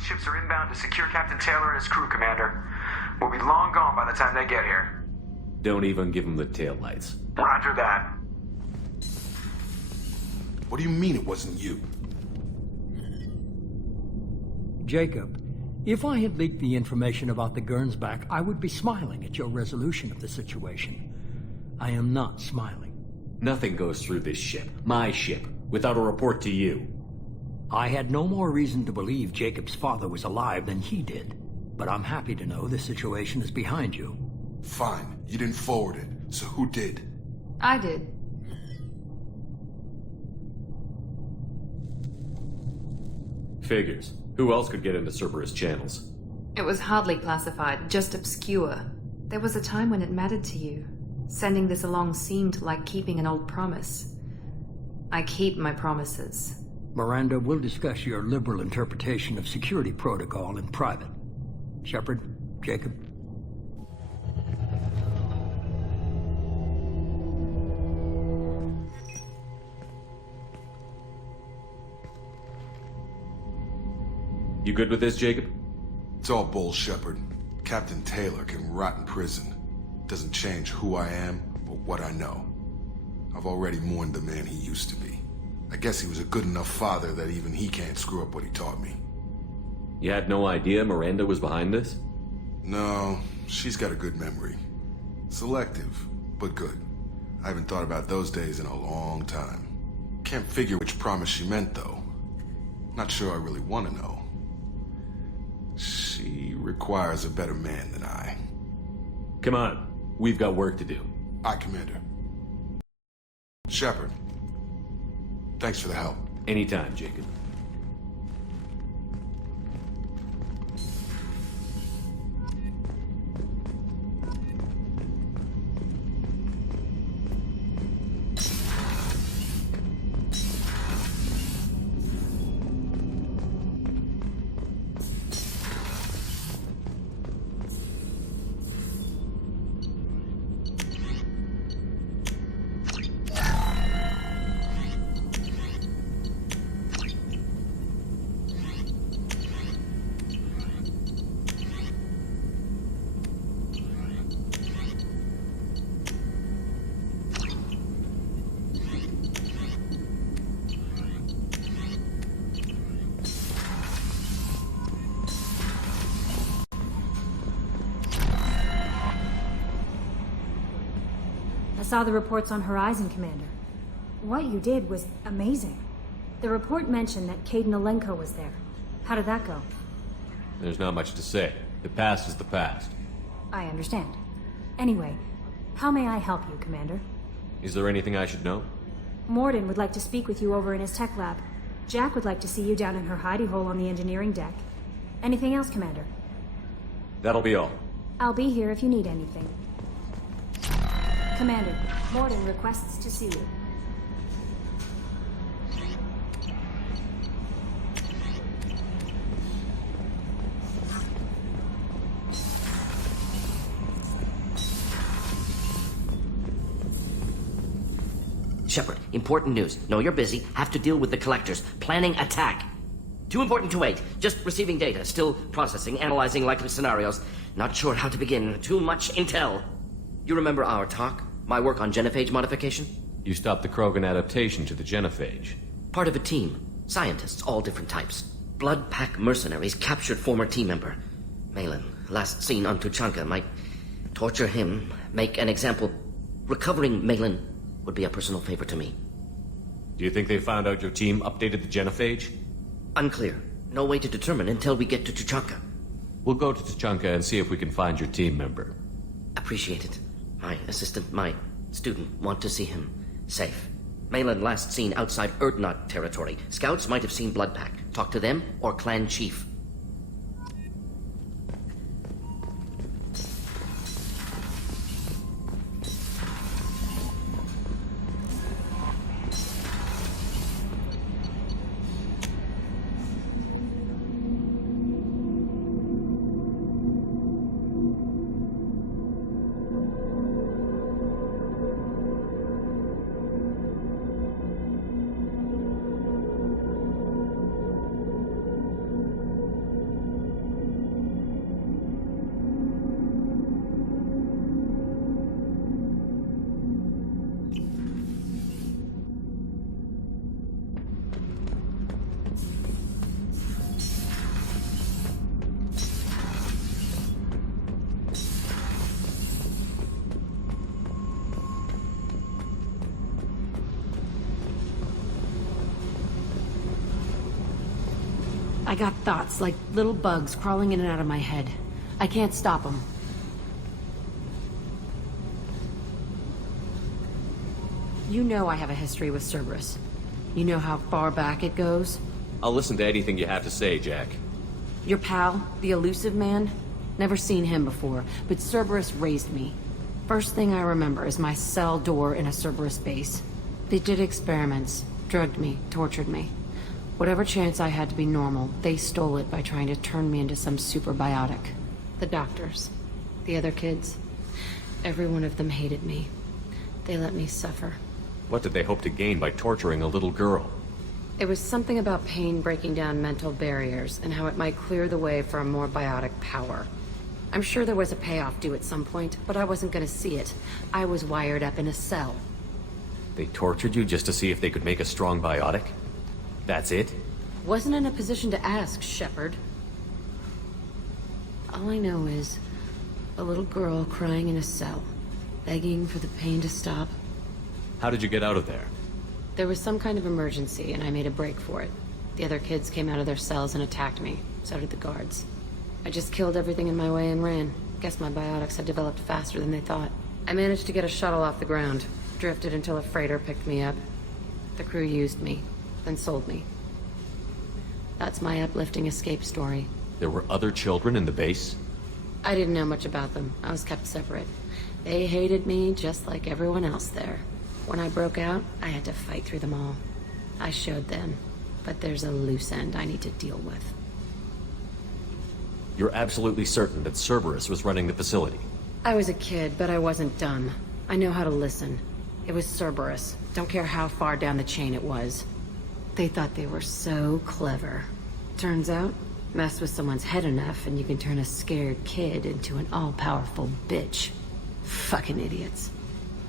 Alliance ships are inbound to secure Captain Taylor and his crew, Commander. We'll be long gone by the time they get here. Don't even give him the taillights. Roger that. What do you mean it wasn't you? Jacob, if I had leaked the information about the Gernsback, I would be smiling at your resolution of the situation. I am not smiling. Nothing goes through this ship, my ship, without a report to you. I had no more reason to believe Jacob's father was alive than he did. But I'm happy to know the situation is behind you. Fine. You didn't forward it. So who did? I did. Figures. Who else could get into Cerberus channels? It was hardly classified, just obscure. There was a time when it mattered to you. Sending this along seemed like keeping an old promise. I keep my promises. Miranda, we'll discuss your liberal interpretation of security protocol in private. Shepard, Jacob. You good with this, Jacob? It's all bull, Shepard. Captain Taylor can rot in prison. Doesn't change who I am or what I know. I've already mourned the man he used to be. I guess he was a good enough father that even he can't screw up what he taught me. You had no idea Miranda was behind this? No, she's got a good memory. Selective, but good. I haven't thought about those days in a long time. Can't figure which promise she meant, though. Not sure I really want to know. She requires a better man than I. Come on, we've got work to do. Aye, Commander. Shepard, thanks for the help. Anytime, Jacob. I saw the reports on Horizon, Commander. What you did was amazing. The report mentioned that Caden Alenko was there. How did that go? There's not much to say. The past is the past. I understand. Anyway, how may I help you, Commander? Is there anything I should know? Morden would like to speak with you over in his tech lab. Jack would like to see you down in her hidey hole on the engineering deck. Anything else, Commander? That'll be all. I'll be here if you need anything. Commander, Morden requests to see you. Shepard, important news. Know you're busy. Have to deal with the collectors. Planning attack. Too important to wait. Just receiving data. Still processing, analyzing likely scenarios. Not sure how to begin. Too much intel. You remember our talk? My work on genophage modification? You stopped the Krogan adaptation to the genophage. Part of a team. Scientists, all different types. Blood Pack mercenaries captured former team member. Malin, last seen on Tuchanka, might torture him, make an example. Recovering Malin would be a personal favor to me. Do you think they found out your team updated the genophage? Unclear. No way to determine until we get to Tuchanka. We'll go to Tuchanka and see if we can find your team member. Appreciate it. My assistant, my student, want to see him safe. Malin last seen outside Erdnot territory. Scouts might have seen Bloodpack. Talk to them or clan chief. I got thoughts like little bugs crawling in and out of my head. I can't stop them. You know I have a history with Cerberus. You know how far back it goes? I'll listen to anything you have to say, Jack. Your pal, the elusive man? Never seen him before, but Cerberus raised me. First thing I remember is my cell door in a Cerberus base. They did experiments, drugged me, tortured me. Whatever chance I had to be normal, they stole it by trying to turn me into some superbiotic. The doctors, the other kids, every one of them hated me. They let me suffer. What did they hope to gain by torturing a little girl? It was something about pain breaking down mental barriers and how it might clear the way for a more biotic power. I'm sure there was a payoff due at some point, but I wasn't gonna see it. I was wired up in a cell. They tortured you just to see if they could make a strong biotic? That's it? Wasn't in a position to ask, Shepard. All I know is a little girl crying in a cell, begging for the pain to stop. How did you get out of there? There was some kind of emergency, and I made a break for it. The other kids came out of their cells and attacked me. So did the guards. I just killed everything in my way and ran. Guess my biotics had developed faster than they thought. I managed to get a shuttle off the ground. Drifted until a freighter picked me up. The crew used me, then sold me. That's my uplifting escape story. There were other children in the base? I didn't know much about them. I was kept separate. They hated me just like everyone else there. When I broke out, I had to fight through them all. I showed them, but there's a loose end I need to deal with. You're absolutely certain that Cerberus was running the facility? I was a kid, but I wasn't dumb. I know how to listen. It was Cerberus. Don't care how far down the chain it was. They thought they were so clever. Turns out, mess with someone's head enough and you can turn a scared kid into an all-powerful bitch. Fucking idiots.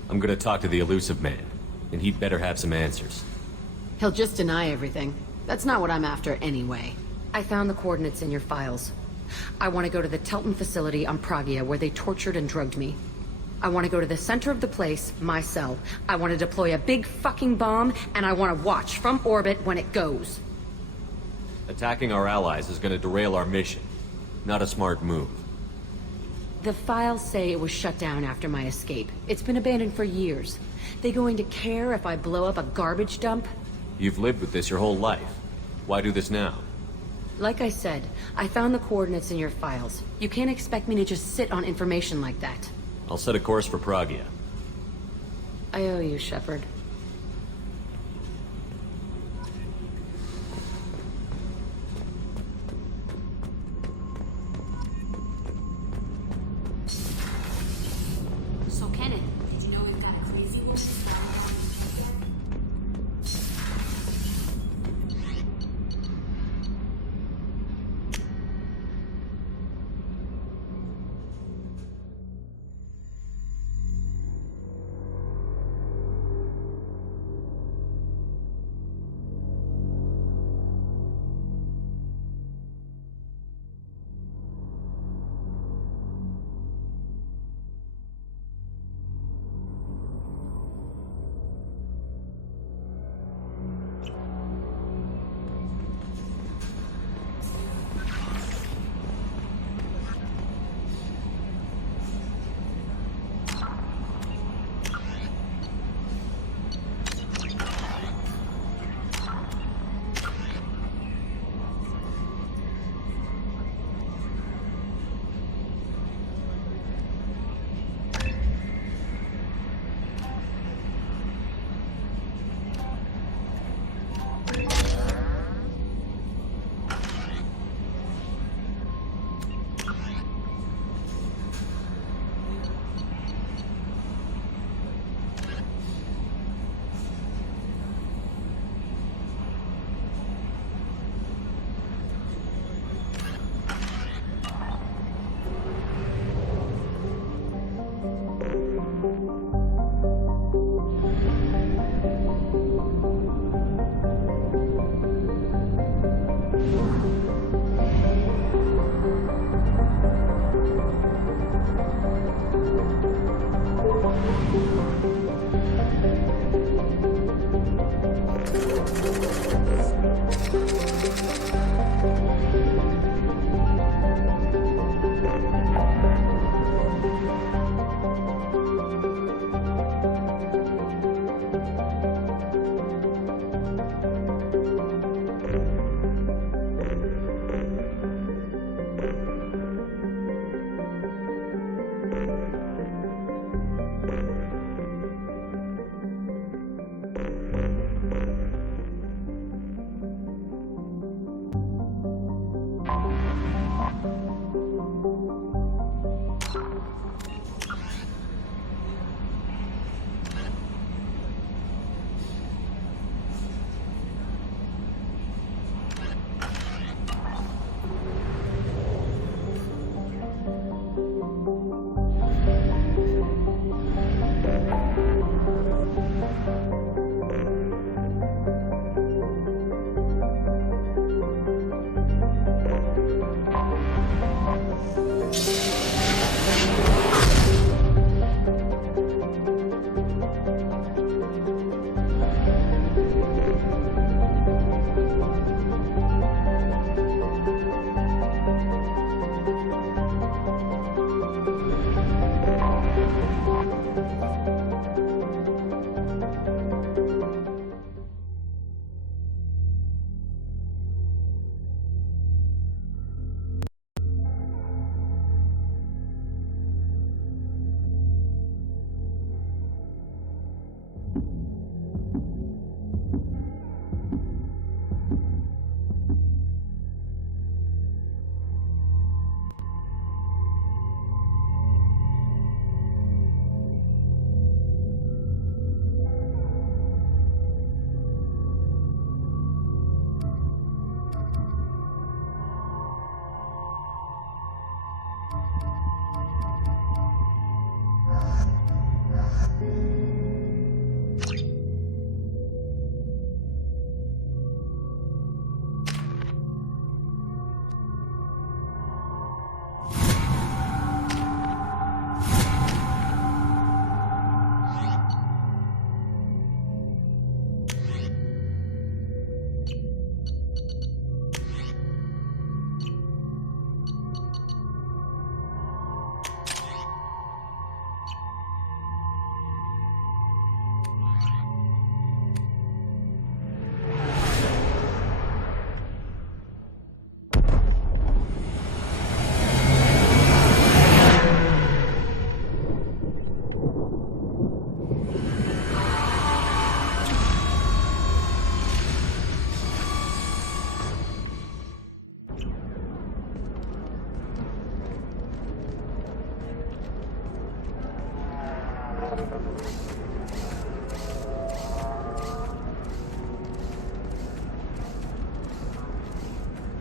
I'm gonna talk to the elusive man, and he'd better have some answers. He'll just deny everything. That's not what I'm after anyway. I found the coordinates in your files. I want to go to the Telton facility on Pragia where they tortured and drugged me. I want to go to the center of the place, my cell. I want to deploy a big fucking bomb, and I want to watch from orbit when it goes. Attacking our allies is gonna derail our mission. Not a smart move. The files say it was shut down after my escape. It's been abandoned for years. They going to care if I blow up a garbage dump? You've lived with this your whole life. Why do this now? Like I said, I found the coordinates in your files. You can't expect me to just sit on information like that. I'll set a course for Pragia. I owe you, Shepard. So, Kenneth, did you know we've got a crazy woman?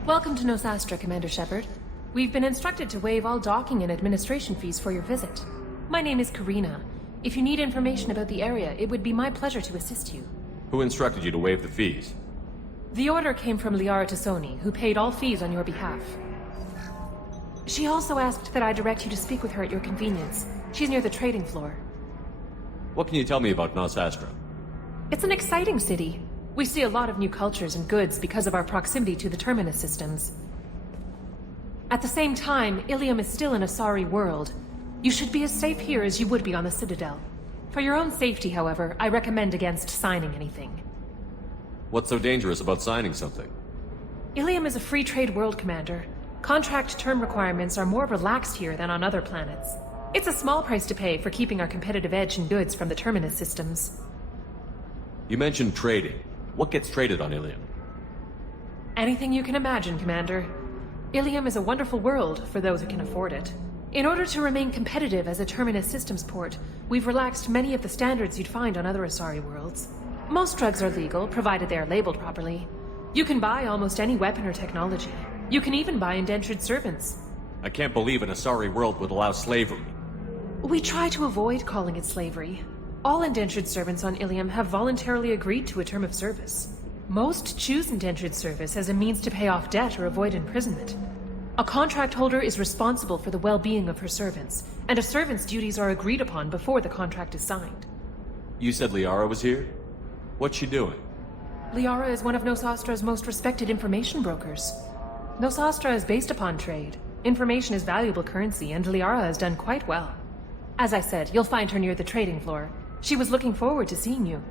Welcome to Nosastra, Commander Shepard. We've been instructed to waive all docking and administration fees for your visit. My name is Karina. If you need information about the area, it would be my pleasure to assist you. Who instructed you to waive the fees? The order came from Liara Tassoni, who paid all fees on your behalf. She also asked that I direct you to speak with her at your convenience. She's near the trading floor. What can you tell me about Nosastra? It's an exciting city. We see a lot of new cultures and goods because of our proximity to the Terminus systems. At the same time, Ilium is still an Asari world. You should be as safe here as you would be on the Citadel. For your own safety, however, I recommend against signing anything. What's so dangerous about signing something? Ilium is a free trade world, Commander. Contract term requirements are more relaxed here than on other planets. It's a small price to pay for keeping our competitive edge in goods from the Terminus systems. You mentioned trading. What gets traded on Ilium? Anything you can imagine, Commander. Ilium is a wonderful world for those who can afford it. In order to remain competitive as a Terminus systems port, we've relaxed many of the standards you'd find on other Asari worlds. Most drugs are legal, provided they are labeled properly. You can buy almost any weapon or technology. You can even buy indentured servants. I can't believe an Asari world would allow slavery. We try to avoid calling it slavery. All indentured servants on Ilium have voluntarily agreed to a term of service. Most choose indentured service as a means to pay off debt or avoid imprisonment. A contract holder is responsible for the well-being of her servants, and a servant's duties are agreed upon before the contract is signed. You said Liara was here? What's she doing? Liara is one of Nosastra's most respected information brokers. Nosastra is based upon trade. Information is valuable currency, and Liara has done quite well. As I said, you'll find her near the trading floor. She was looking forward to seeing you.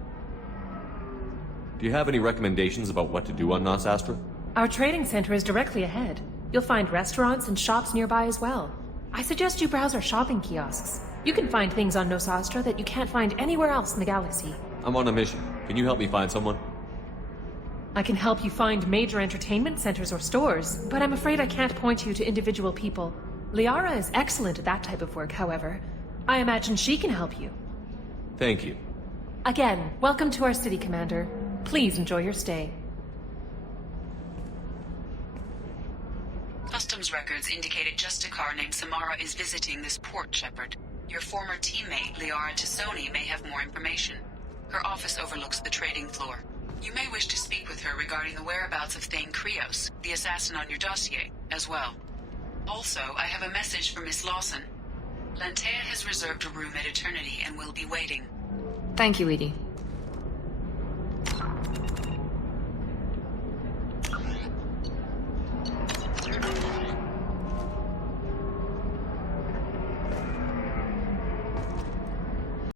Do you have any recommendations about what to do on Nosastra? Our trading center is directly ahead. You'll find restaurants and shops nearby as well. I suggest you browse our shopping kiosks. You can find things on Nosastra that you can't find anywhere else in the galaxy. I'm on a mission. Can you help me find someone? I can help you find major entertainment centers or stores, but I'm afraid I can't point you to individual people. Liara is excellent at that type of work, however. I imagine she can help you. Thank you. Again, welcome to our city, Commander. Please enjoy your stay. Customs records indicated just a car named Samara is visiting this port, Shepard. Your former teammate, Liara Tassoni, may have more information. Her office overlooks the trading floor. You may wish to speak with her regarding the whereabouts of Thane Krios, the assassin on your dossier, as well. Also, I have a message for Miss Lawson. Lantea has reserved a room at Eternity and will be waiting. Thank you, Edie.